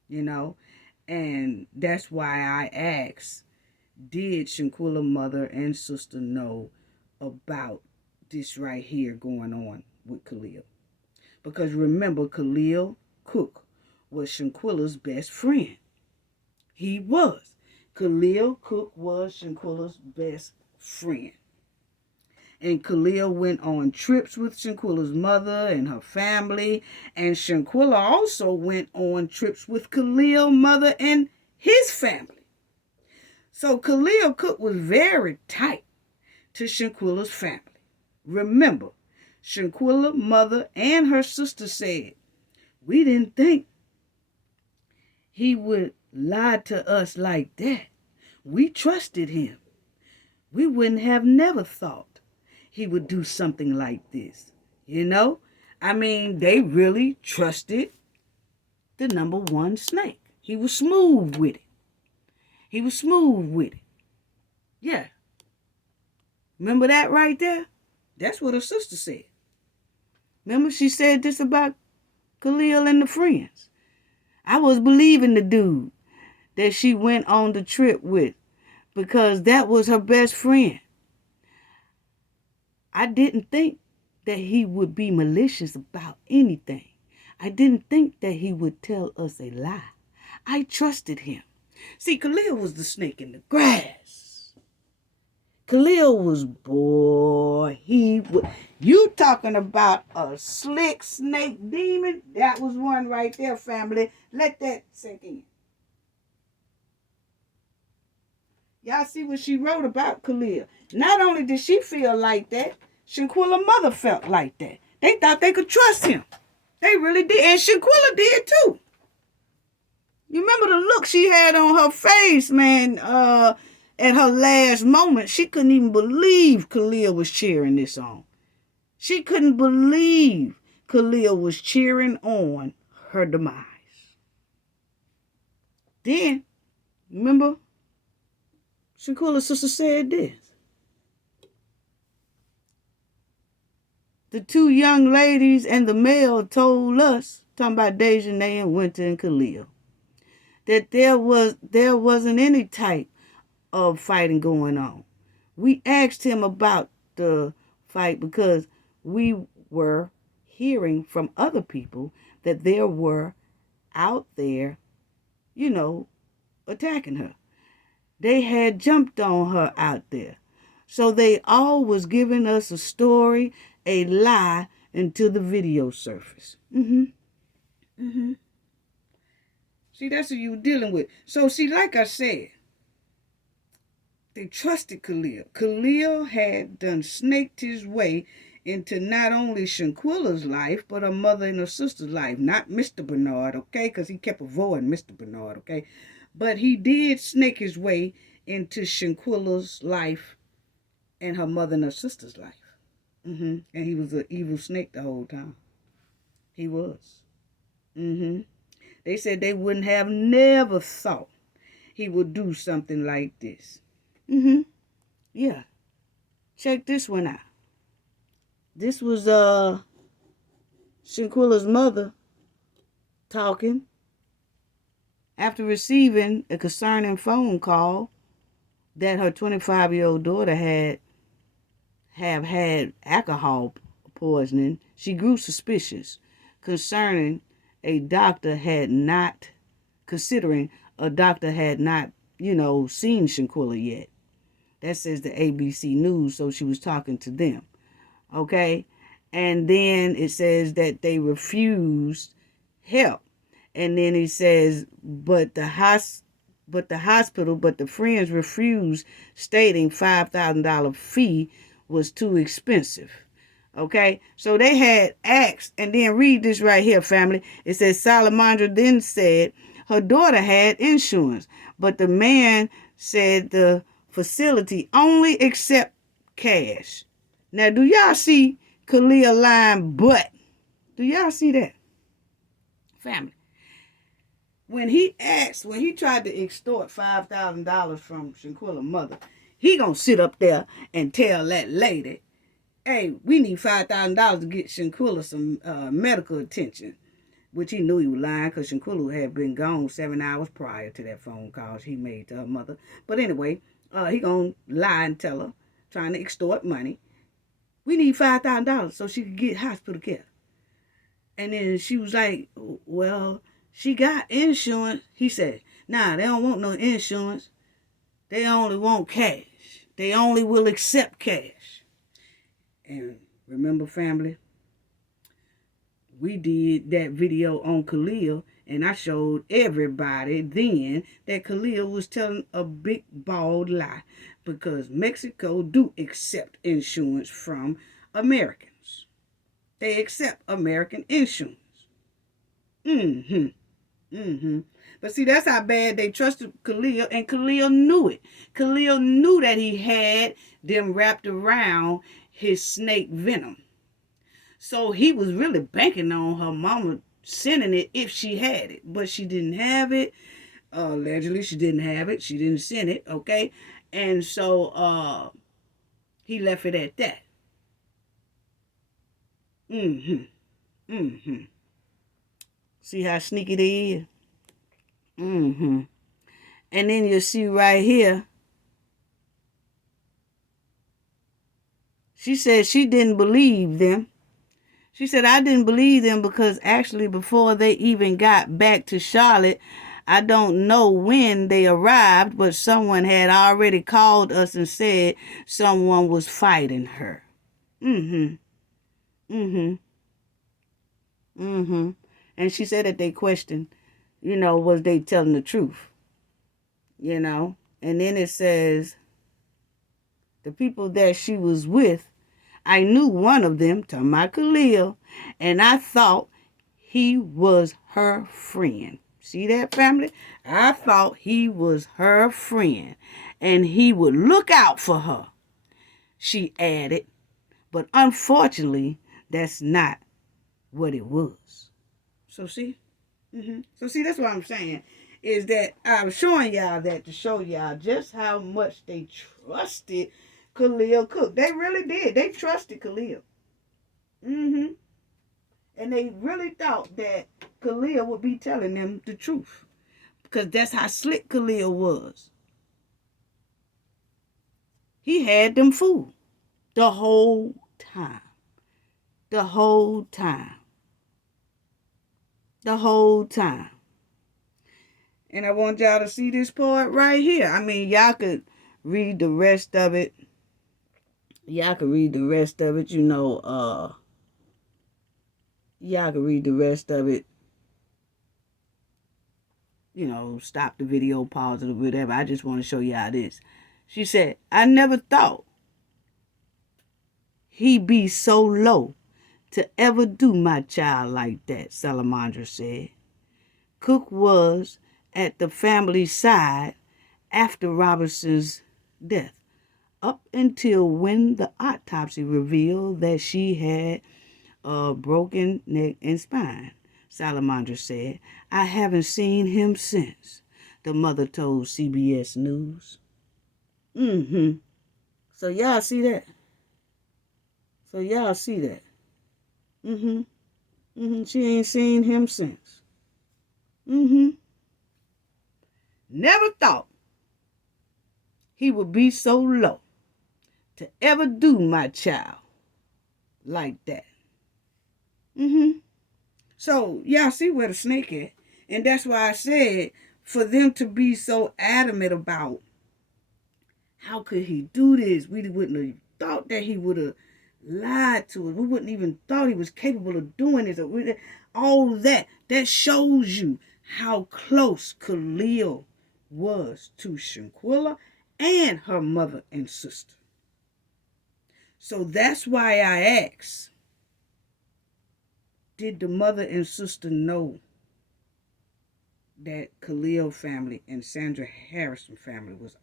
And that's why I asked, did Shanquella mother and sister know about this right here going on with Khalil? Because remember, Khalil Cooke was Shanquella's best friend. He was. Khalil Cooke was Shanquella's best friend. And Khalil went on trips with Shanquella's mother and her family. And Shanquella also went on trips with Khalil's mother and his family. So Khalil Cooke was very tight to Shanquella's family. Remember, Shanquella's mother and her sister said, we didn't think he would lie to us like that. We trusted him. We wouldn't have never thought he would do something like this. I mean, they really trusted the number one snake. He was smooth with it. Yeah. Remember that right there? That's what her sister said. Remember she said this about Khalil and the friends. I was believing the dude that she went on the trip with because that was her best friend. I didn't think that he would be malicious about anything. I didn't think that he would tell us a lie. I trusted him. See, Khalil was the snake in the grass. Khalil was, boy, you talking about a slick snake demon? That was one right there, family. Let that sink in. Y'all see what she wrote about Khalil. Not only did she feel like that, Shanquella's mother felt like that. They thought they could trust him. They really did. And Shanquella did too. You remember the look she had on her face, man, at her last moment. She couldn't even believe Khalil was cheering this on. She couldn't believe Khalil was cheering on her demise. Then, remember, Shanquella's sister said this. The two young ladies and the male told us, talking about Dejanay and Winter and Khalil, that there wasn't any type of fighting going on. We asked him about the fight because we were hearing from other people that there were out there, attacking her. They had jumped on her out there. So they all was giving us a story, a lie, until the video surfaced. See, that's what you were dealing with. So, see, like I said, they trusted Khalil. Khalil had done snaked his way into not only Shanquella's life, but her mother and her sister's life. Not Mr. Bernard, okay? Because he kept avoiding Mr. Bernard, okay? But he did snake his way into Shanquella's life and her mother and her sister's life. And he was an evil snake the whole time. He was. They said they wouldn't have never thought he would do something like this. Yeah. Check this one out. This was Shanquella's mother talking after receiving a concerning phone call that her 25-year-old daughter have had alcohol poisoning. She grew suspicious considering a doctor had not, seen Shanquella yet. That says the ABC News, so she was talking to them. Okay? And then it says that they refused help. And then it says, but the friends refused, stating $5,000 fee was too expensive. Okay, so they had asked, and then read this right here, family. It says Salamandra then said her daughter had insurance, but the man said the facility only accept cash. Now, do y'all see Khalil lying butt? Do y'all see that? Family. When he tried to extort $5,000 from Shanquella's mother, he gonna sit up there and tell that lady, hey, we need $5,000 to get Shanquella some medical attention. Which he knew he was lying because Shanquella had been gone 7 hours prior to that phone call he made to her mother. But anyway, he gonna lie and tell her, trying to extort money. We need $5,000 so she could get hospital care. And then she was like, well, she got insurance. He said, nah, they don't want no insurance. They only want cash. They only will accept cash. And remember, family, we did that video on Khalil, and I showed everybody then that Khalil was telling a big, bald lie because Mexico do accept insurance from Americans. They accept American insurance. But see, that's how bad they trusted Khalil, and Khalil knew it. Khalil knew that he had them wrapped around his snake venom. So he was really banking on her mama sending it if she had it. But she didn't have it. Allegedly, she didn't have it. She didn't send it, okay? And so he left it at that. See how sneaky they is? And then you see right here, she said she didn't believe them. She said, I didn't believe them because actually before they even got back to Charlotte, I don't know when they arrived, but someone had already called us and said someone was fighting her. And she said that they questioned, was they telling the truth? And then it says, the people that she was with, I knew one of them, to my Khalil, and I thought he was her friend. See that, family? I thought he was her friend, and he would look out for her, she added. But unfortunately, that's not what it was. So see? So see, that's what I'm saying, is that I was showing y'all that to show y'all just how much they trusted Khalil Cooke. They really did. They trusted Khalil. And they really thought that Khalil would be telling them the truth. Because that's how slick Khalil was. He had them fooled the whole time. The whole time. The whole time. And I want y'all to see this part right here. I mean, y'all could read the rest of it. Y'all can read the rest of it, y'all can read the rest of it, stop the video, pause it, or whatever. I just want to show y'all this. She said, I never thought he'd be so low to ever do my child like that, Salamandra said. Cooke was at the family's side after Robertson's death, up until when the autopsy revealed that she had a broken neck and spine, Salamandra said. I haven't seen him since, the mother told CBS News. So y'all see that? So y'all see that. She ain't seen him since. Never thought he would be so low to ever do my child like that. So y'all see where the snake at. And that's why I said, for them to be so adamant about how could he do this, we wouldn't have thought that he would have lied to us. We wouldn't even thought he was capable of doing this. All that shows you how close Khalil was to Shanquella and her mother and sister. So that's why I asked, did the mother and sister know that Khalil family and Sandra Harrison family was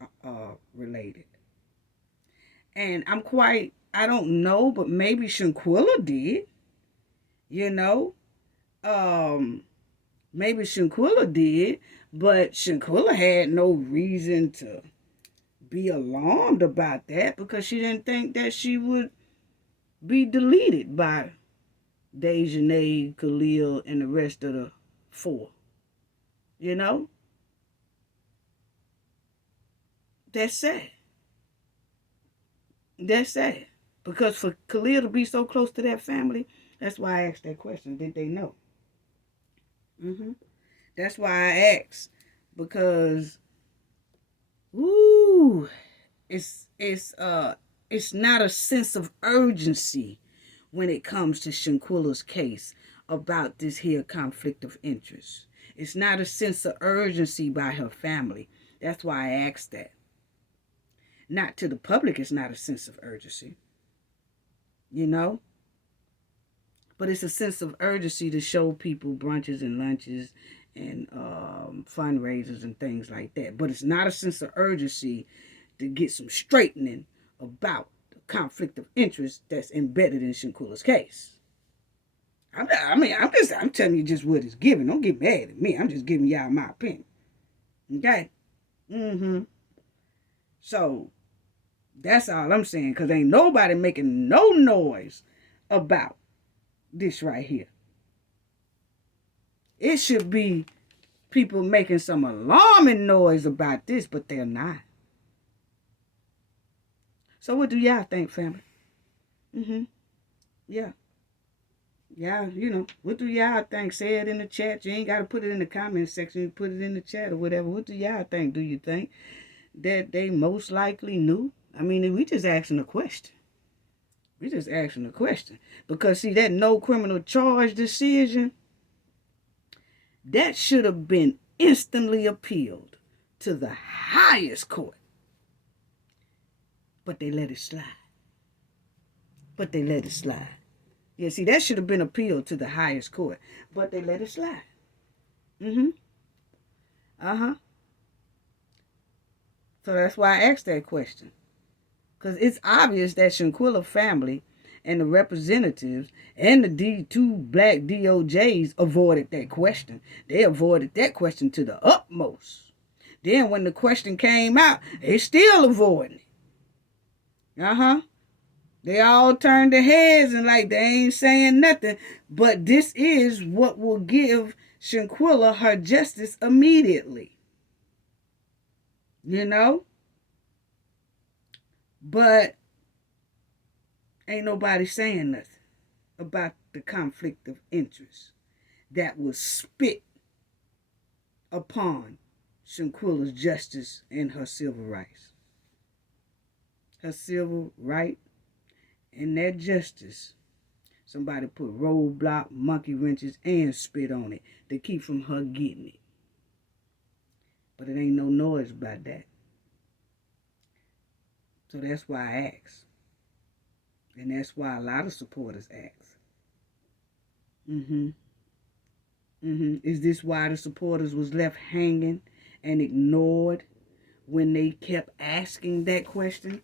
related? And I don't know, but maybe Shanquella did. You know, maybe Shanquella did, but Shanquella had no reason to be alarmed about that because she didn't think that she would be deleted by Dejanay, Khalil, and the rest of the four. You know? That's sad. That's sad. Because for Khalil to be so close to that family, that's why I asked that question. Did they know? That's why I asked. Because, it's not a sense of urgency when it comes to Shanquella's case about this here conflict of interest. It's not a sense of urgency by her family. That's why I asked that. Not to the public, it's not a sense of urgency. You know? But it's a sense of urgency to show people brunches and lunches and fundraisers and things like that. But it's not a sense of urgency to get some straightening about the conflict of interest that's embedded in Shanquella's case. I'm telling you just what it's given. Don't get mad at me. I'm just giving y'all my opinion. Okay? So, that's all I'm saying. Because ain't nobody making no noise about this right here. It should be people making some alarming noise about this, but they're not. So what do y'all think, family? Yeah. Yeah, what do y'all think? Say it in the chat. You ain't got to put it in the comment section. You put it in the chat or whatever. What do y'all think? Do you think that they most likely knew? I mean, we just asking a question. We just asking a question. Because, see, that no criminal charge decision, that should have been instantly appealed to the highest court. But they let it slide. Yeah, see, that should have been appealed to the highest court. But they let it slide. So that's why I asked that question. Because it's obvious that Shanquella family and the representatives and the two black DOJs avoided that question. They avoided that question to the utmost. Then when the question came out, they still avoiding it. They all turned their heads and like they ain't saying nothing. But this is what will give Shanquella her justice immediately. But ain't nobody saying nothing about the conflict of interest that was spit upon Shanquella's justice and her civil rights. Her civil right and that justice, somebody put roadblock, monkey wrenches, and spit on it to keep from her getting it. But it ain't no noise about that. So that's why I asked. And that's why a lot of supporters ask. Is this why the supporters was left hanging and ignored when they kept asking that question?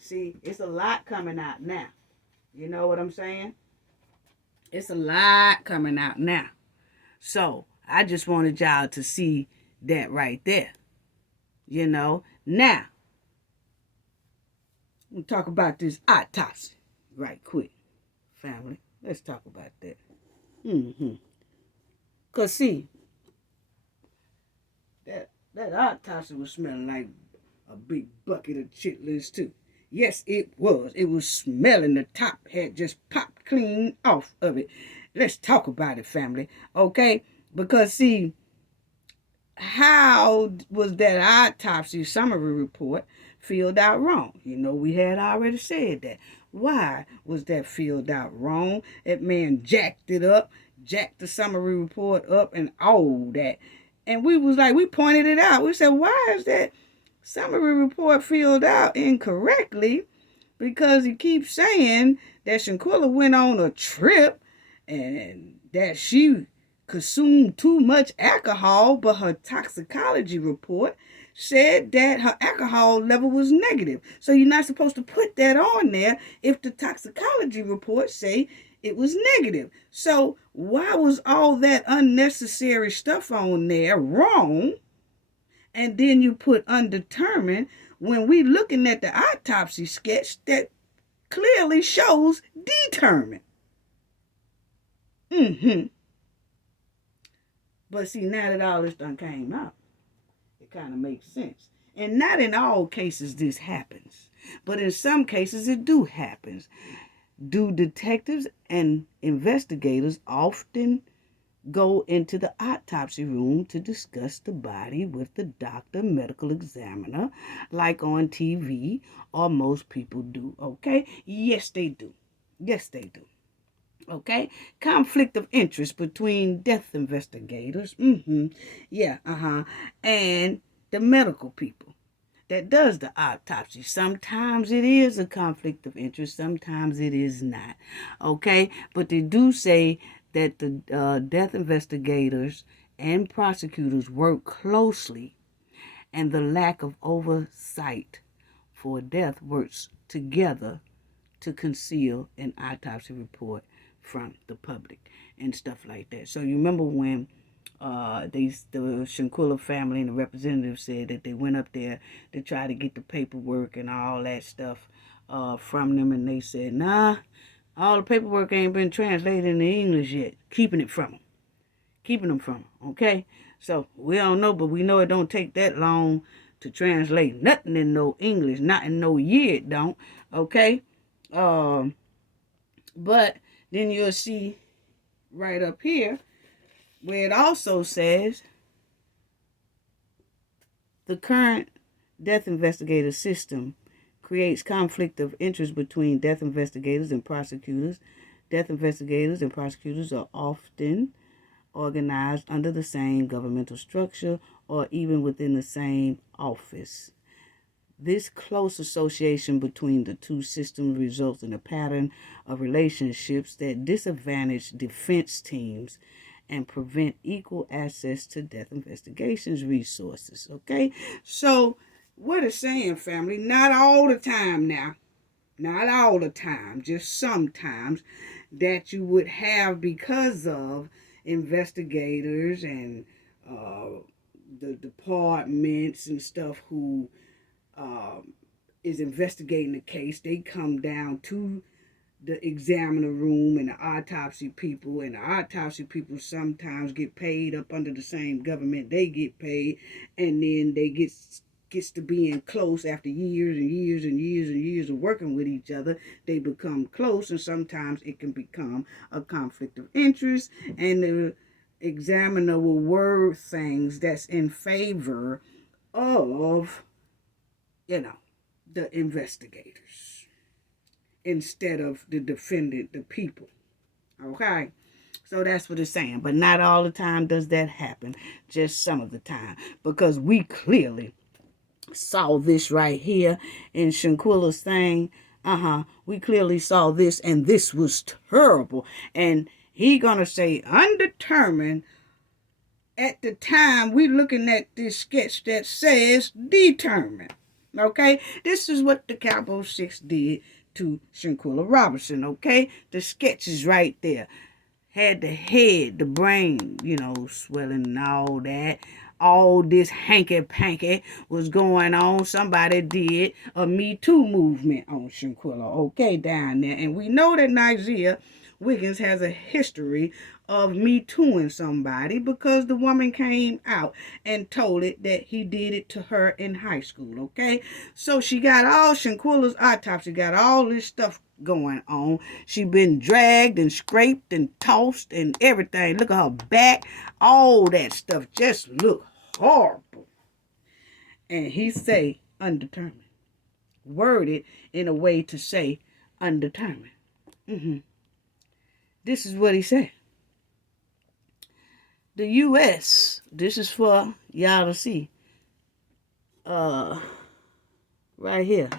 See, it's a lot coming out now. You know what I'm saying? It's a lot coming out now. So, I just wanted y'all to see that right there. Now, we'll talk about this autopsy right quick. family. Let's talk about that. Cause see, that autopsy was smelling like a big bucket of chitlins too. Yes, it was. It was smelling. The top had just popped clean off of it. Let's talk about it, family. Okay? Because see, how was that autopsy summary report filled out wrong? You know, we had already said that. Why was that filled out wrong? That man jacked it up, jacked the summary report up, and all that. And we pointed it out. We said, why is that summary report filled out incorrectly? Because he keeps saying that Shanquella went on a trip and that she consumed too much alcohol, but her toxicology report said that her alcohol level was negative. So you're not supposed to put that on there if the toxicology report say it was negative. So why was all that unnecessary stuff on there wrong? And then you put undetermined when we looking at the autopsy sketch that clearly shows determined. But see, now that all this done came out, it kind of makes sense. And not in all cases this happens, but in some cases it do happens. Do detectives and investigators often go into the autopsy room to discuss the body with the doctor, medical examiner, like on TV, or most people do, okay? Yes, they do. Yes, they do. Okay? Conflict of interest between death investigators, yeah, and the medical people that does the autopsy. Sometimes it is a conflict of interest, sometimes it is not, okay? But they do say that the death investigators and prosecutors work closely, and the lack of oversight for death works together to conceal an autopsy report from the public and stuff like that. So you remember when the Shanquella family and the representatives said that they went up there to try to get the paperwork and all that stuff from them, and they said, nah, all the paperwork ain't been translated into English yet. Keeping them from them, okay? So we don't know, but we know it don't take that long to translate nothing in no English, not in no year it don't, okay? But then you'll see right up here where it also says the current death investigator system creates conflict of interest between death investigators and prosecutors. Death investigators and prosecutors are often organized under the same governmental structure or even within the same office. This close association between the two systems results in a pattern of relationships that disadvantage defense teams and prevent equal access to death investigations resources, okay? So what it's saying, family, not all the time now, not all the time, just sometimes, that you would have, because of investigators and the departments and stuff who is investigating the case, they come down to the examiner room and the autopsy people, and the autopsy people sometimes get paid up under the same government they get paid, and then they gets to being close after years and years and years and years of working with each other. They become close, and sometimes it can become a conflict of interest, and the examiner will word things that's in favor of, the investigators instead of the defendant, the people. Okay? So that's what it's saying. But not all the time does that happen. Just some of the time. Because we clearly saw this right here in Shanquella's thing. We clearly saw this, and this was terrible. And he gonna say undetermined at the time we looking at this sketch that says determined. Okay? This is what the Cowboy 6 did to Shanquella Robinson, okay? The sketch is right there. Had the head, the brain, swelling and all that. all this hanky-panky was going on. Somebody did a Me Too movement on Shanquella, okay, down there. And we know that Nigeria Wiggins has a history of Me Tooing somebody because the woman came out and told it that he did it to her in high school, okay? So she got all Shanquella's autopsy, got all this stuff going on. She been dragged and scraped and tossed and everything. Look at her back. All that stuff just look horrible. And he say undetermined. Worded in a way to say undetermined. This is what he said. The U.S., this is for y'all to see. Right here.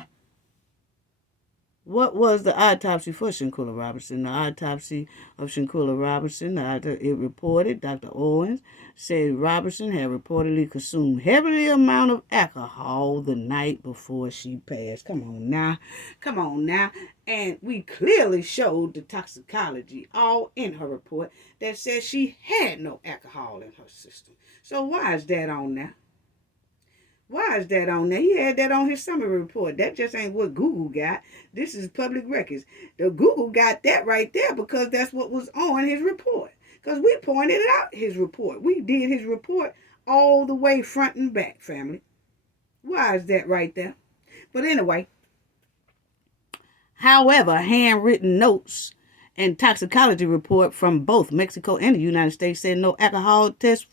What was the autopsy for Shanquella Robinson? The autopsy of Shanquella Robinson, it reported, Dr. Owens said Robinson had reportedly consumed heavy amount of alcohol the night before she passed. Come on now. And we clearly showed the toxicology all in her report that says she had no alcohol in her system. So why is that on there? Why is that on there? He had that on his summary report. That just ain't what Google got. This is public records. The Google got that right there because that's what was on his report. Because we pointed out his report. We did his report all the way front and back, family. Why is that right there? But anyway, however, handwritten notes and toxicology report from both Mexico and the United States said no alcohol test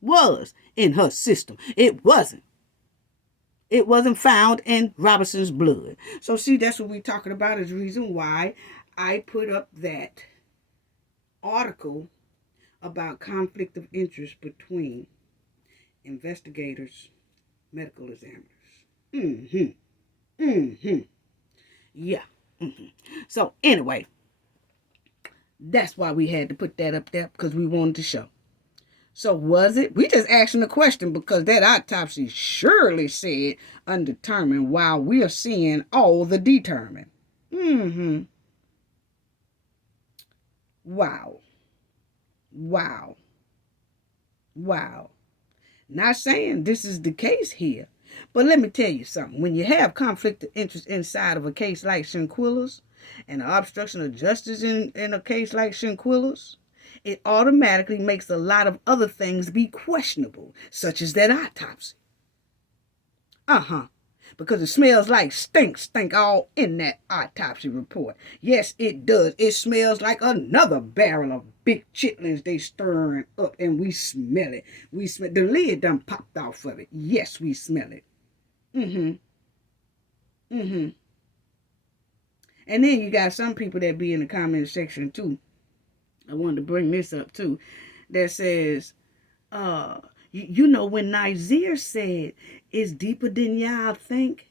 was in her system. It wasn't. It wasn't found in Robinson's blood. So see, that's what we're talking about is the reason why I put up that article about conflict of interest between investigators, medical examiners. Yeah. So anyway, that's why we had to put that up there because we wanted to show. So was it? We just asking the question because that autopsy surely said undetermined while we are seeing all the determined. Wow. Not saying this is the case here. But let me tell you something. When you have conflict of interest inside of a case like Shanquella's and the obstruction of justice in a case like Shanquella's, it automatically makes a lot of other things be questionable, such as that autopsy. Because it smells like stink all in that autopsy report. Yes, it does. It smells like another barrel of big chitlins they stirring up, and we smell it. We smell the lid done popped off of it. Yes, we smell it. And then you got some people that be in the comment section too. I wanted to bring this up too. That says, you know, when Nizer said it's deeper than y'all think,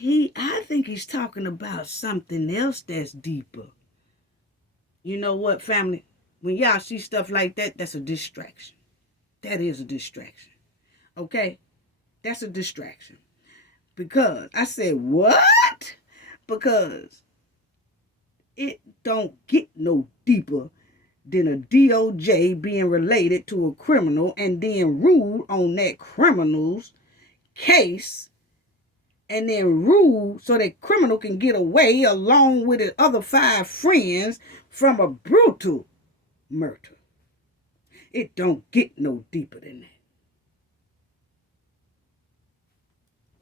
I think he's talking about something else that's deeper. You know what, family? When y'all see stuff like that, that's a distraction. That is a distraction. Okay? That's a distraction. Because I said, what? Because it don't get no deeper than a DOJ being related to a criminal and then ruled on that criminal's case and then ruled so that criminal can get away along with his other 5 friends from a brutal murder. It don't get no deeper than that.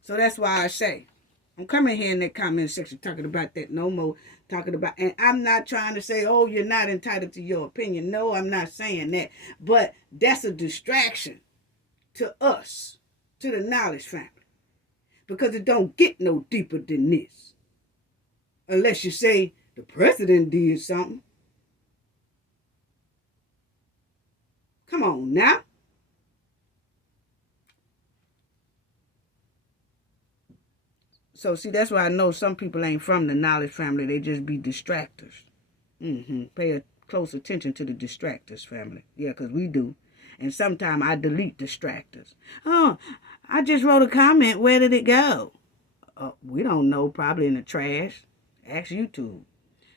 So that's why I say, I'm coming here in that comment section talking about that no more, talking about, and I'm not trying to say, oh, you're not entitled to your opinion. No, I'm not saying that. But that's a distraction to us, to the knowledge family. Because it don't get no deeper than this. Unless you say the president did something. Come on now. So, see, that's why I know some people ain't from the knowledge family. They just be distractors. Pay close attention to the distractors, family. Yeah, because we do. And sometimes I delete distractors. Oh, I just wrote a comment. Where did it go? We don't know. Probably in the trash. Ask YouTube.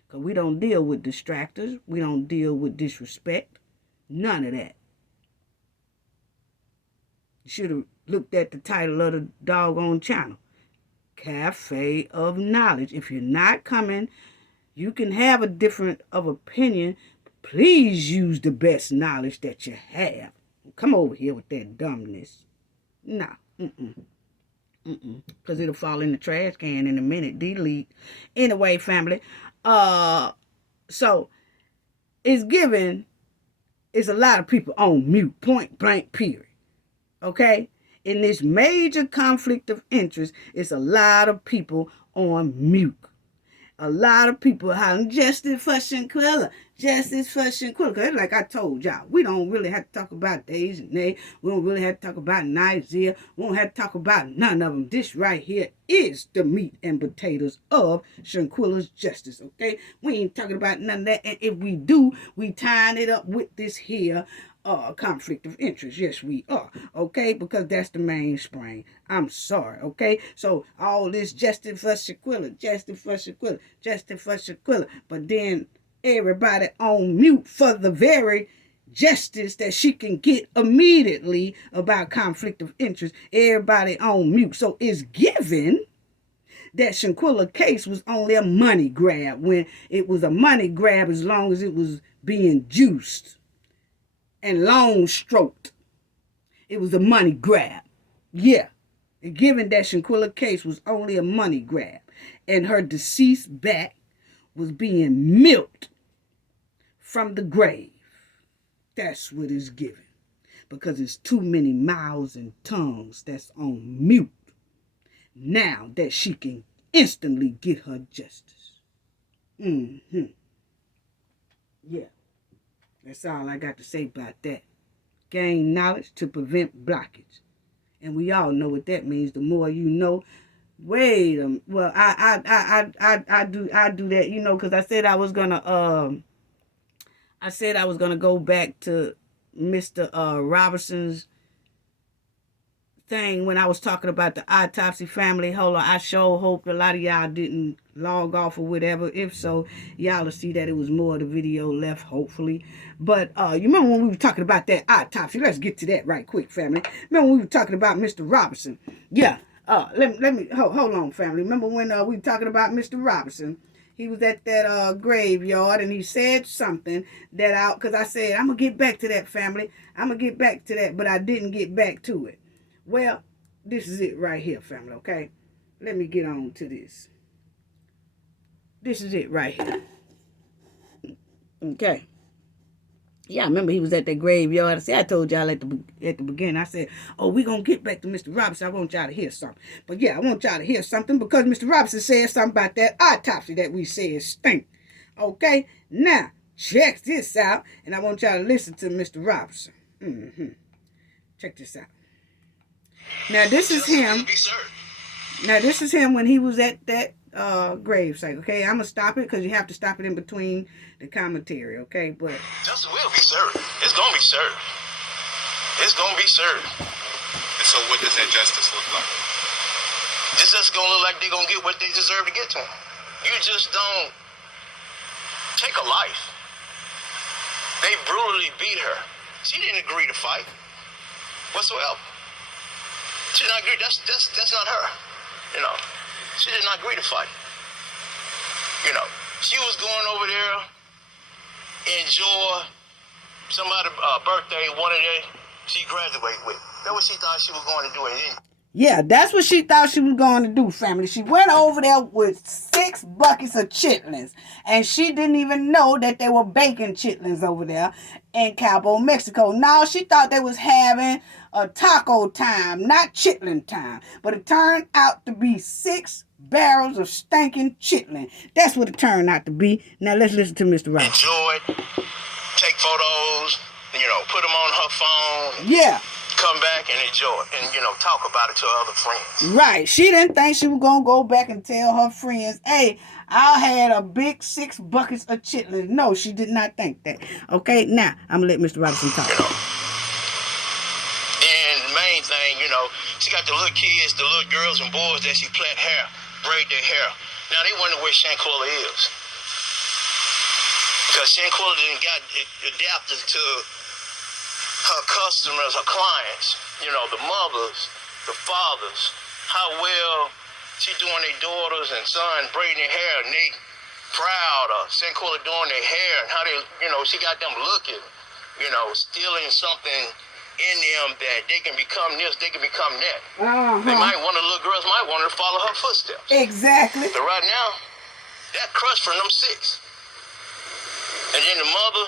Because we don't deal with distractors. We don't deal with disrespect. None of that. You should have looked at the title of the doggone channel. Cafe of Knowledge. If you're not coming, you can have a different of opinion. Please use the best knowledge that you have. Come over here with that dumbness. Nah. Because it'll fall in the trash can in a minute. Delete. Anyway, family. So it's given. It's a lot of people on mute. Point blank period. Okay? In this major conflict of interest, it's a lot of people on mute. A lot of people hollering, justice for Shanquella, justice for Shanquella. Because like I told y'all, we don't really have to talk about Deja and Nay. We don't really have to talk about Nigeria. We don't have to talk about none of them. This right here is the meat and potatoes of Shanquella's justice, okay? We ain't talking about none of that. And if we do, we tying it up with this here conflict of interest. Yes, we are. Okay? Because that's the mainspring. I'm sorry. Okay? So all this justice for Shanquella, justice for Shanquella, justice for Shanquella. But then everybody on mute for the very justice that she can get immediately about conflict of interest. Everybody on mute. So it's given that Shanquella case was only a money grab, when it was a money grab as long as it was being juiced and long stroked. It was a money grab. Yeah. And given that Shanquella case was only a money grab and her deceased back was being milked from the grave, that's what is given. Because it's too many mouths and tongues that's on mute now that she can instantly get her justice. Yeah. That's all I got to say about that. Gain knowledge to prevent blockage. And we all know what that means. The more you know. Well, I do that, you know, because I said I was gonna go back to Mr. Robertson's thing when I was talking about the autopsy family. Hold on, I sure hope a lot of y'all didn't log off or whatever. If so, y'all will see that it was more of the video left, hopefully. But you remember when we were talking about that autopsy? Let's get to that right quick, family. Remember when we were talking about Mr. Robertson? Yeah. Let me hold on, family. Remember when we were talking about Mr. Robertson? He was at that graveyard and he said something that because I said, I'm going to get back to that, family. I'm going to get back to that, but I didn't get back to it. Well, this is it right here, family, okay? Let me get on to this. This is it right here. Okay. Yeah, I remember he was at that graveyard. I told y'all at the beginning, I said, oh, we're going to get back to Mr. Robinson. I want y'all to hear something. But yeah, I want y'all to hear something because Mr. Robinson said something about that autopsy that we said stink. Okay? Now, check this out, and I want y'all to listen to Mr. Robinson. Check this out. Now, this is him. Now, this is him when he was at that gravesite, okay? I'm going to stop it because you have to stop it in between the commentary, okay? But justice will be served. It's going to be served. It's going to be served. And so what does that justice look like? It's just going to look like they're going to get what they deserve to get to them. You just don't take a life. They brutally beat her. She didn't agree to fight whatsoever. She did not agree. That's not her. You know, she did not agree to fight. You know, she was going over there, enjoy somebody's birthday, one of them she graduated with. That's what she thought she was going to do. And yeah, that's what she thought she was going to do, family. She went over there with 6 buckets of chitlins. And she didn't even know that they were baking chitlins over there in Cabo, Mexico. Now she thought they was having a taco time, not chitlin time. But it turned out to be 6 barrels of stinking chitlin. That's what it turned out to be. Now let's listen to Mr. Ross. Enjoy, take photos, you know, put them on her phone. Yeah. Come back and enjoy and, you know, talk about it to other friends. Right. She didn't think she was going to go back and tell her friends, hey, I had a big 6 buckets of chitlins. No, she did not think that. Okay, now, I'm going to let Mr. Robinson talk. You know. And the main thing, you know, she got the little kids, the little girls and boys that she plait hair, braid their hair. Now, they wonder where Shanquella is. Because Shanquella didn't got adapted to her customers, her clients, the mothers, the fathers, how well she doing their daughters and sons braiding their hair, and they proud of Shanquella doing their hair, and how they, she got them looking, stealing something in them that they can become this, they can become that. They might want the little girls might want to follow her footsteps. Exactly. So right now, that crushed from them 6. And then the mother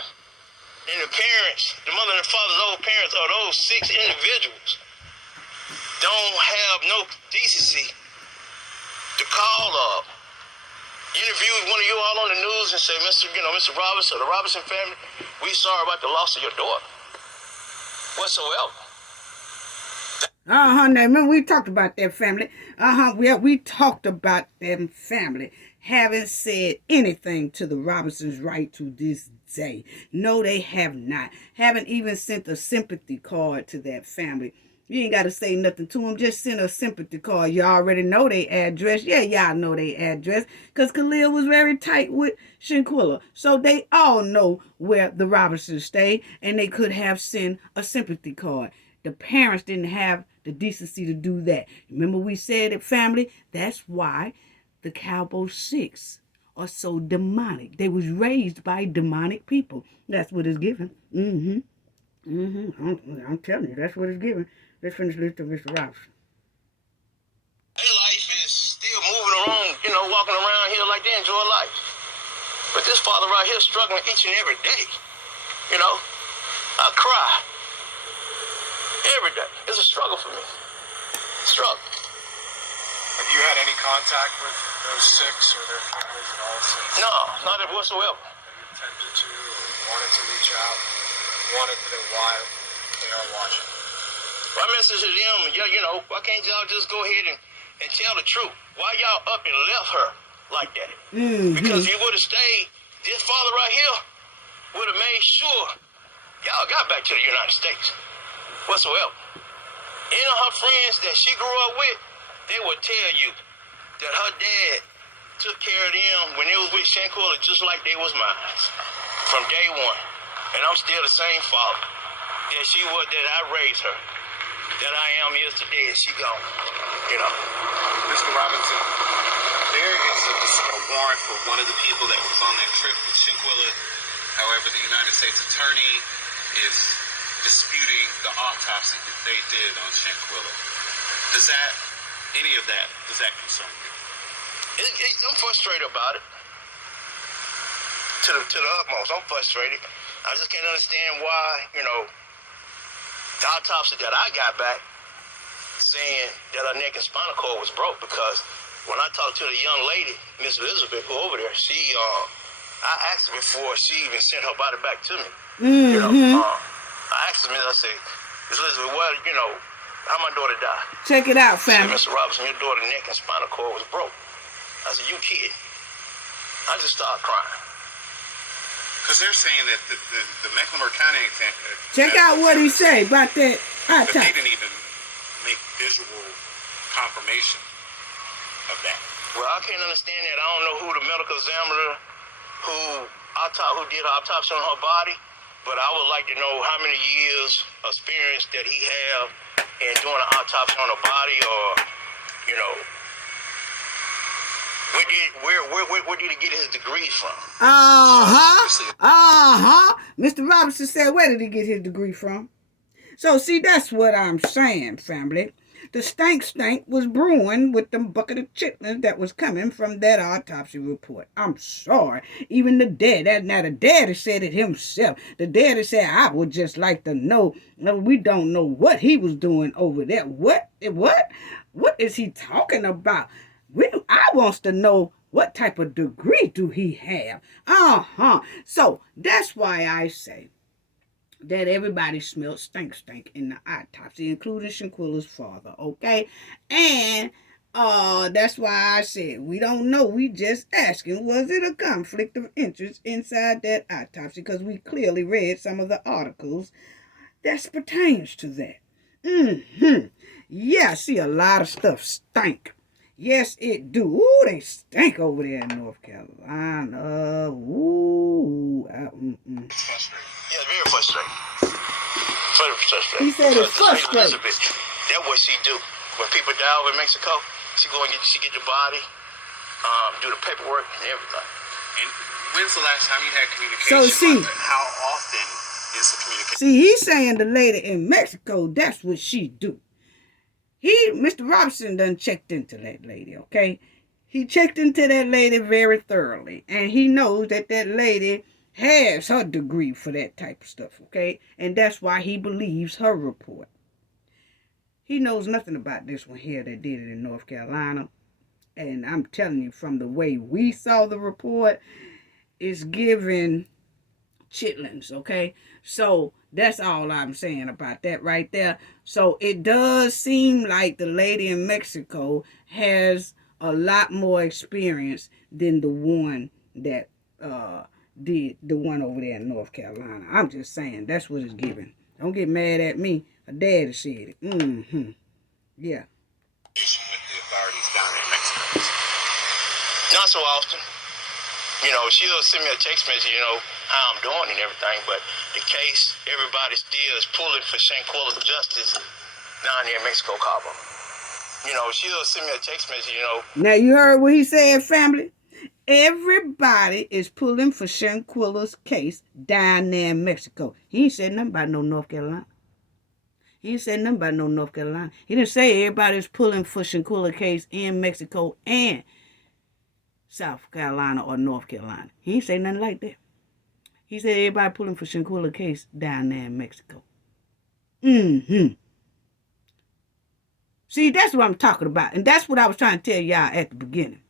and the parents, the mother and the father's old parents of those 6 individuals don't have no decency to call up, interview one of you all on the news and say, Mr. Robinson or the Robinson family, we sorry about the loss of your daughter. Whatsoever. Now remember we talked about that family. We talked about them family. Haven't said anything to the Robinsons right to this day. No, they have not. Haven't even sent a sympathy card to that family. You ain't got to say nothing to them. Just send a sympathy card. You already know their address. Yeah, y'all know their address. Because Khalil was very tight with Shanquella. So they all know where the Robinsons stay. And they could have sent a sympathy card. The parents didn't have the decency to do that. Remember we said it, family? That's why the Cowboy 6 are so demonic. They was raised by demonic people. That's what it's given. I'm telling you, that's what it's given. Let's finish listening to Mr. Robinson. Their life is still moving around, walking around here like they enjoy life. But this father right here struggling each and every day. I cry. Every day. It's a struggle for me. Struggle. Have you had any contact with those 6 or their families at all since? No, not whatsoever. Have you attempted to or wanted to reach out? Wanted to know why they are watching? My message to them, why can't y'all just go ahead and tell the truth? Why y'all up and left her like that? Because if you would have stayed, this father right here would have made sure y'all got back to the United States whatsoever. Any of her friends that she grew up with, they would tell you that her dad took care of them when they was with Shanquella just like they was mine from day one. And I'm still the same father that she was, that I raised her, that I am is today, and she gone. Mr. Robinson, there is a warrant for one of the people that was on that trip with Shanquella. However, the United States Attorney is disputing the autopsy that they did on Shanquella. Does that concern you? I'm frustrated about it. To the utmost, I'm frustrated. I just can't understand why, the autopsy that I got back saying that her neck and spinal cord was broke, because when I talked to the young lady, Miss Elizabeth, who over there, I asked her before she even sent her body back to me. I asked her, I said, Miss Elizabeth, how my daughter died? Check it out, family. Mr. Robinson, your daughter's neck and spinal cord was broke. I said, you kidding? I just started crying. Because they're saying that the Mecklenburg County exam. Check out what he say about that But they didn't even make visual confirmation of that. Well, I can't understand that. I don't know who the medical examiner who did an autopsy on her body, but I would like to know how many years experience that he have in doing an autopsy on her body, or where did he get his degrees from? Mr. Robinson said, where did he get his degree from? So, see, that's what I'm saying, family. The stank was brewing with them bucket of chitlins that was coming from that autopsy report. I'm sorry. Even the daddy said it himself. The daddy said, I would just like to know. We don't know what he was doing over there. What? What is he talking about? I wants to know, what type of degree do he have? So that's why I say that everybody smelled stink in the autopsy, including Shanquella's father, okay? And that's why I said we don't know. We just asking, was it a conflict of interest inside that autopsy? Because we clearly read some of the articles that pertains to that. Yeah, I see a lot of stuff stink. Yes, it do. Ooh, they stink over there in North Carolina. It's frustrating. Yeah, very frustrating. He said it's frustrating. frustrating. That's what she do. When people die over in Mexico, she go and get the body, do the paperwork and everything. And when's the last time you had So communication? see, How often is the communication? See, he's saying the lady in Mexico, that's what she do. Mr. Robinson done checked into that lady, okay? He checked into that lady very thoroughly, and he knows that that lady has her degree for that type of stuff, okay? And that's why he believes her report. He knows nothing about this one here that did it in North Carolina. And I'm telling you, from the way we saw the report, it's giving chitlins, okay? So that's all I'm saying about that right there. So it does seem like the lady in Mexico has a lot more experience than the one that did the one over there in North Carolina. I'm just saying, that's what it's giving. Don't get mad at me. Her daddy said it. Yeah. With the authorities down there in Mexico? Not so often. You know, she'll send me a text message, you know, how I'm doing and everything, but the case, everybody still is pulling for Shanquella's justice down there in Mexico, Cabo. You know, she'll send me a text message, you know. Now, you heard what he said, family? Everybody is pulling for Shanquella's case down there in Mexico. He ain't said nothing about no North Carolina. He ain't said nothing about no North Carolina. He didn't say everybody's pulling for Shanquella's case in Mexico and South Carolina or North Carolina. He ain't say nothing like that. He said everybody pulling for Shanquella's case down there in Mexico. See, that's what I'm talking about. And that's what I was trying to tell y'all at the beginning.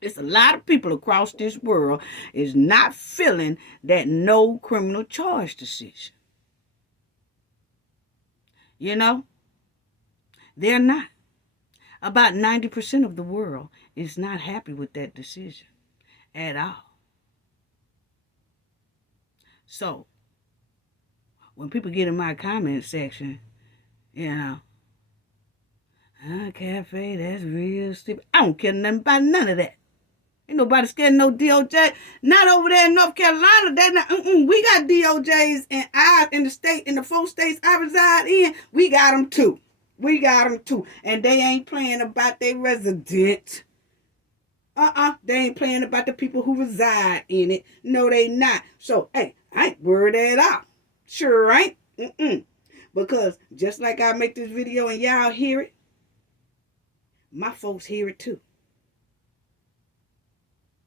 It's a lot of people across this world is not feeling that no criminal charge decision. You know? They're not. About 90% of the world is not happy with that decision at all. So, when people get in my comment section, you know, Cafe, that's real stupid. I don't care nothing about none of that. Ain't nobody scared of no DOJ. Not over there in North Carolina. We got DOJs in the state, in the 4 states I reside in. We got them too. And they ain't playing about their residents. They ain't playing about the people who reside in it. No, they not. So, hey, I ain't worried at all. Sure ain't. Because just like I make this video and y'all hear it, my folks hear it too.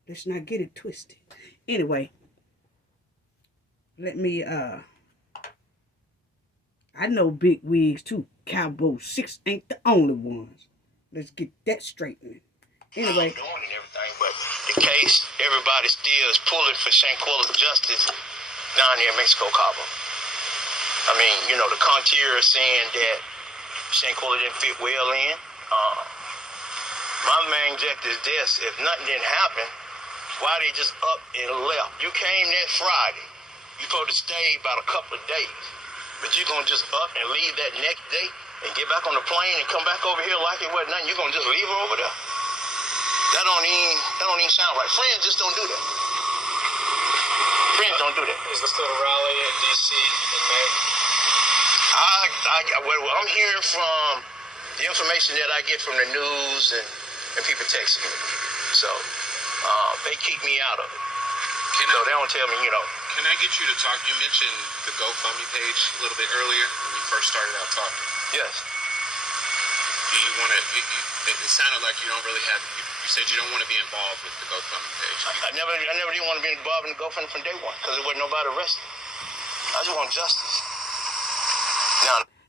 Let's not get it twisted. Anyway, let me, I know big wigs too. Cowboy 6 ain't the only ones. Let's get that straightened. Anyway. I'm doing and everything, but the case, everybody still is pulling for Shanquella's justice down there in Mexico, Cabo. I mean, you know, the concierge is saying that Shanquella didn't fit well in. My main objective is this: if nothing didn't happen, why they just up and left? You came that Friday. You supposed to stay about a couple of days. But you're going to just up and leave that next day and get back on the plane and come back over here like it wasn't nothing. You're going to just leave her over there? That don't even sound right. Friends just don't do that. Friends don't do that. Is this still a rally in D.C. in May? What I'm hearing from the information that I get from the news and people texting me. So they keep me out of it. So they don't tell me, you know. Can I get you to talk? You mentioned the GoFundMe page a little bit earlier when we first started out talking. Yes. Do you want to? It sounded like you don't really have. You said you don't want to be involved with the GoFundMe page. I never did want to be involved in the GoFundMe from day one because there wasn't nobody arrested. I just want justice.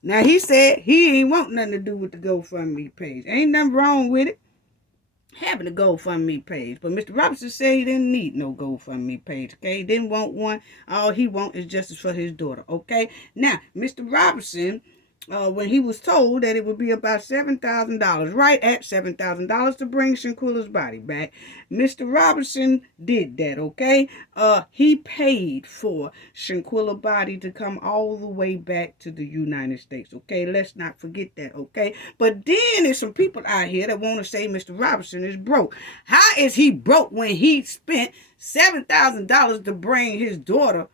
Now he said he ain't want nothing to do with the GoFundMe page. Ain't nothing wrong with it, having a GoFundMe page. But Mr. Robinson said he didn't need no GoFundMe page, okay? He didn't want one. All he want is justice for his daughter, okay? Now, Mr. Robinson, when he was told that it would be about $7,000, right at $7,000 to bring Shanquella's body back, Mr. Robinson did that, okay? He paid for Shanquella's body to come all the way back to the United States, okay? Let's not forget that, okay? But then there's some people out here that want to say Mr. Robinson is broke. How is he broke when he spent $7,000 to bring his daughter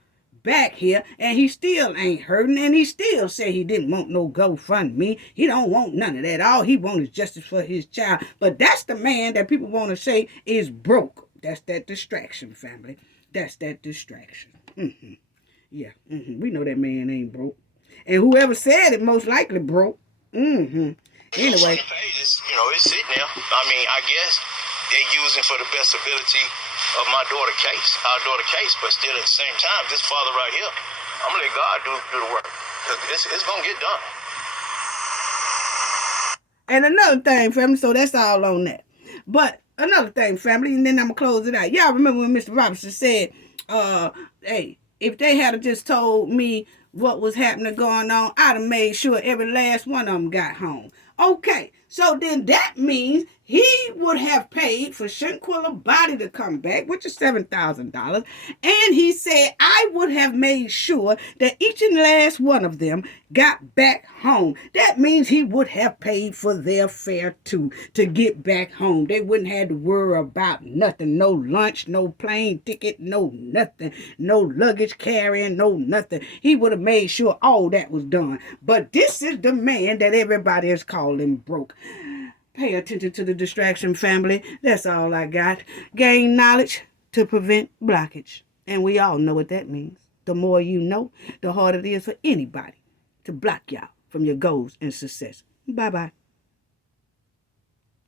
back here, and he still ain't hurting, and he still said he didn't want no GoFundMe. He don't want none of that. All he wants is justice for his child. But that's the man that people want to say is broke. That's that distraction, family. That's that distraction. Yeah, we know that man ain't broke. And whoever said it most likely broke. Anyway. The pages, it's sitting there. I mean, I guess they're using for the best ability of my daughter case, our daughter case, but still at the same time, this father right here, I'm gonna let God do the work. Because it's gonna get done. And another thing, family, so that's all on that. But another thing, family, and then I'm gonna close it out. Y'all remember when Mr. Robinson said, hey, if they had just told me what was happening going on, I'd have made sure every last one of them got home. Okay, so then that means he would have paid for Shanquella's body to come back, which is $7,000. And he said, I would have made sure that each and last one of them got back home. That means he would have paid for their fare too, to get back home. They wouldn't have to worry about nothing. No lunch, no plane ticket, no nothing. No luggage carrying, no nothing. He would have made sure all that was done. But this is the man that everybody is calling broke. Pay attention to the distraction, family. That's all I got. Gain knowledge to prevent blockage. And we all know what that means. The more you know, the harder it is for anybody to block y'all from your goals and success. Bye-bye.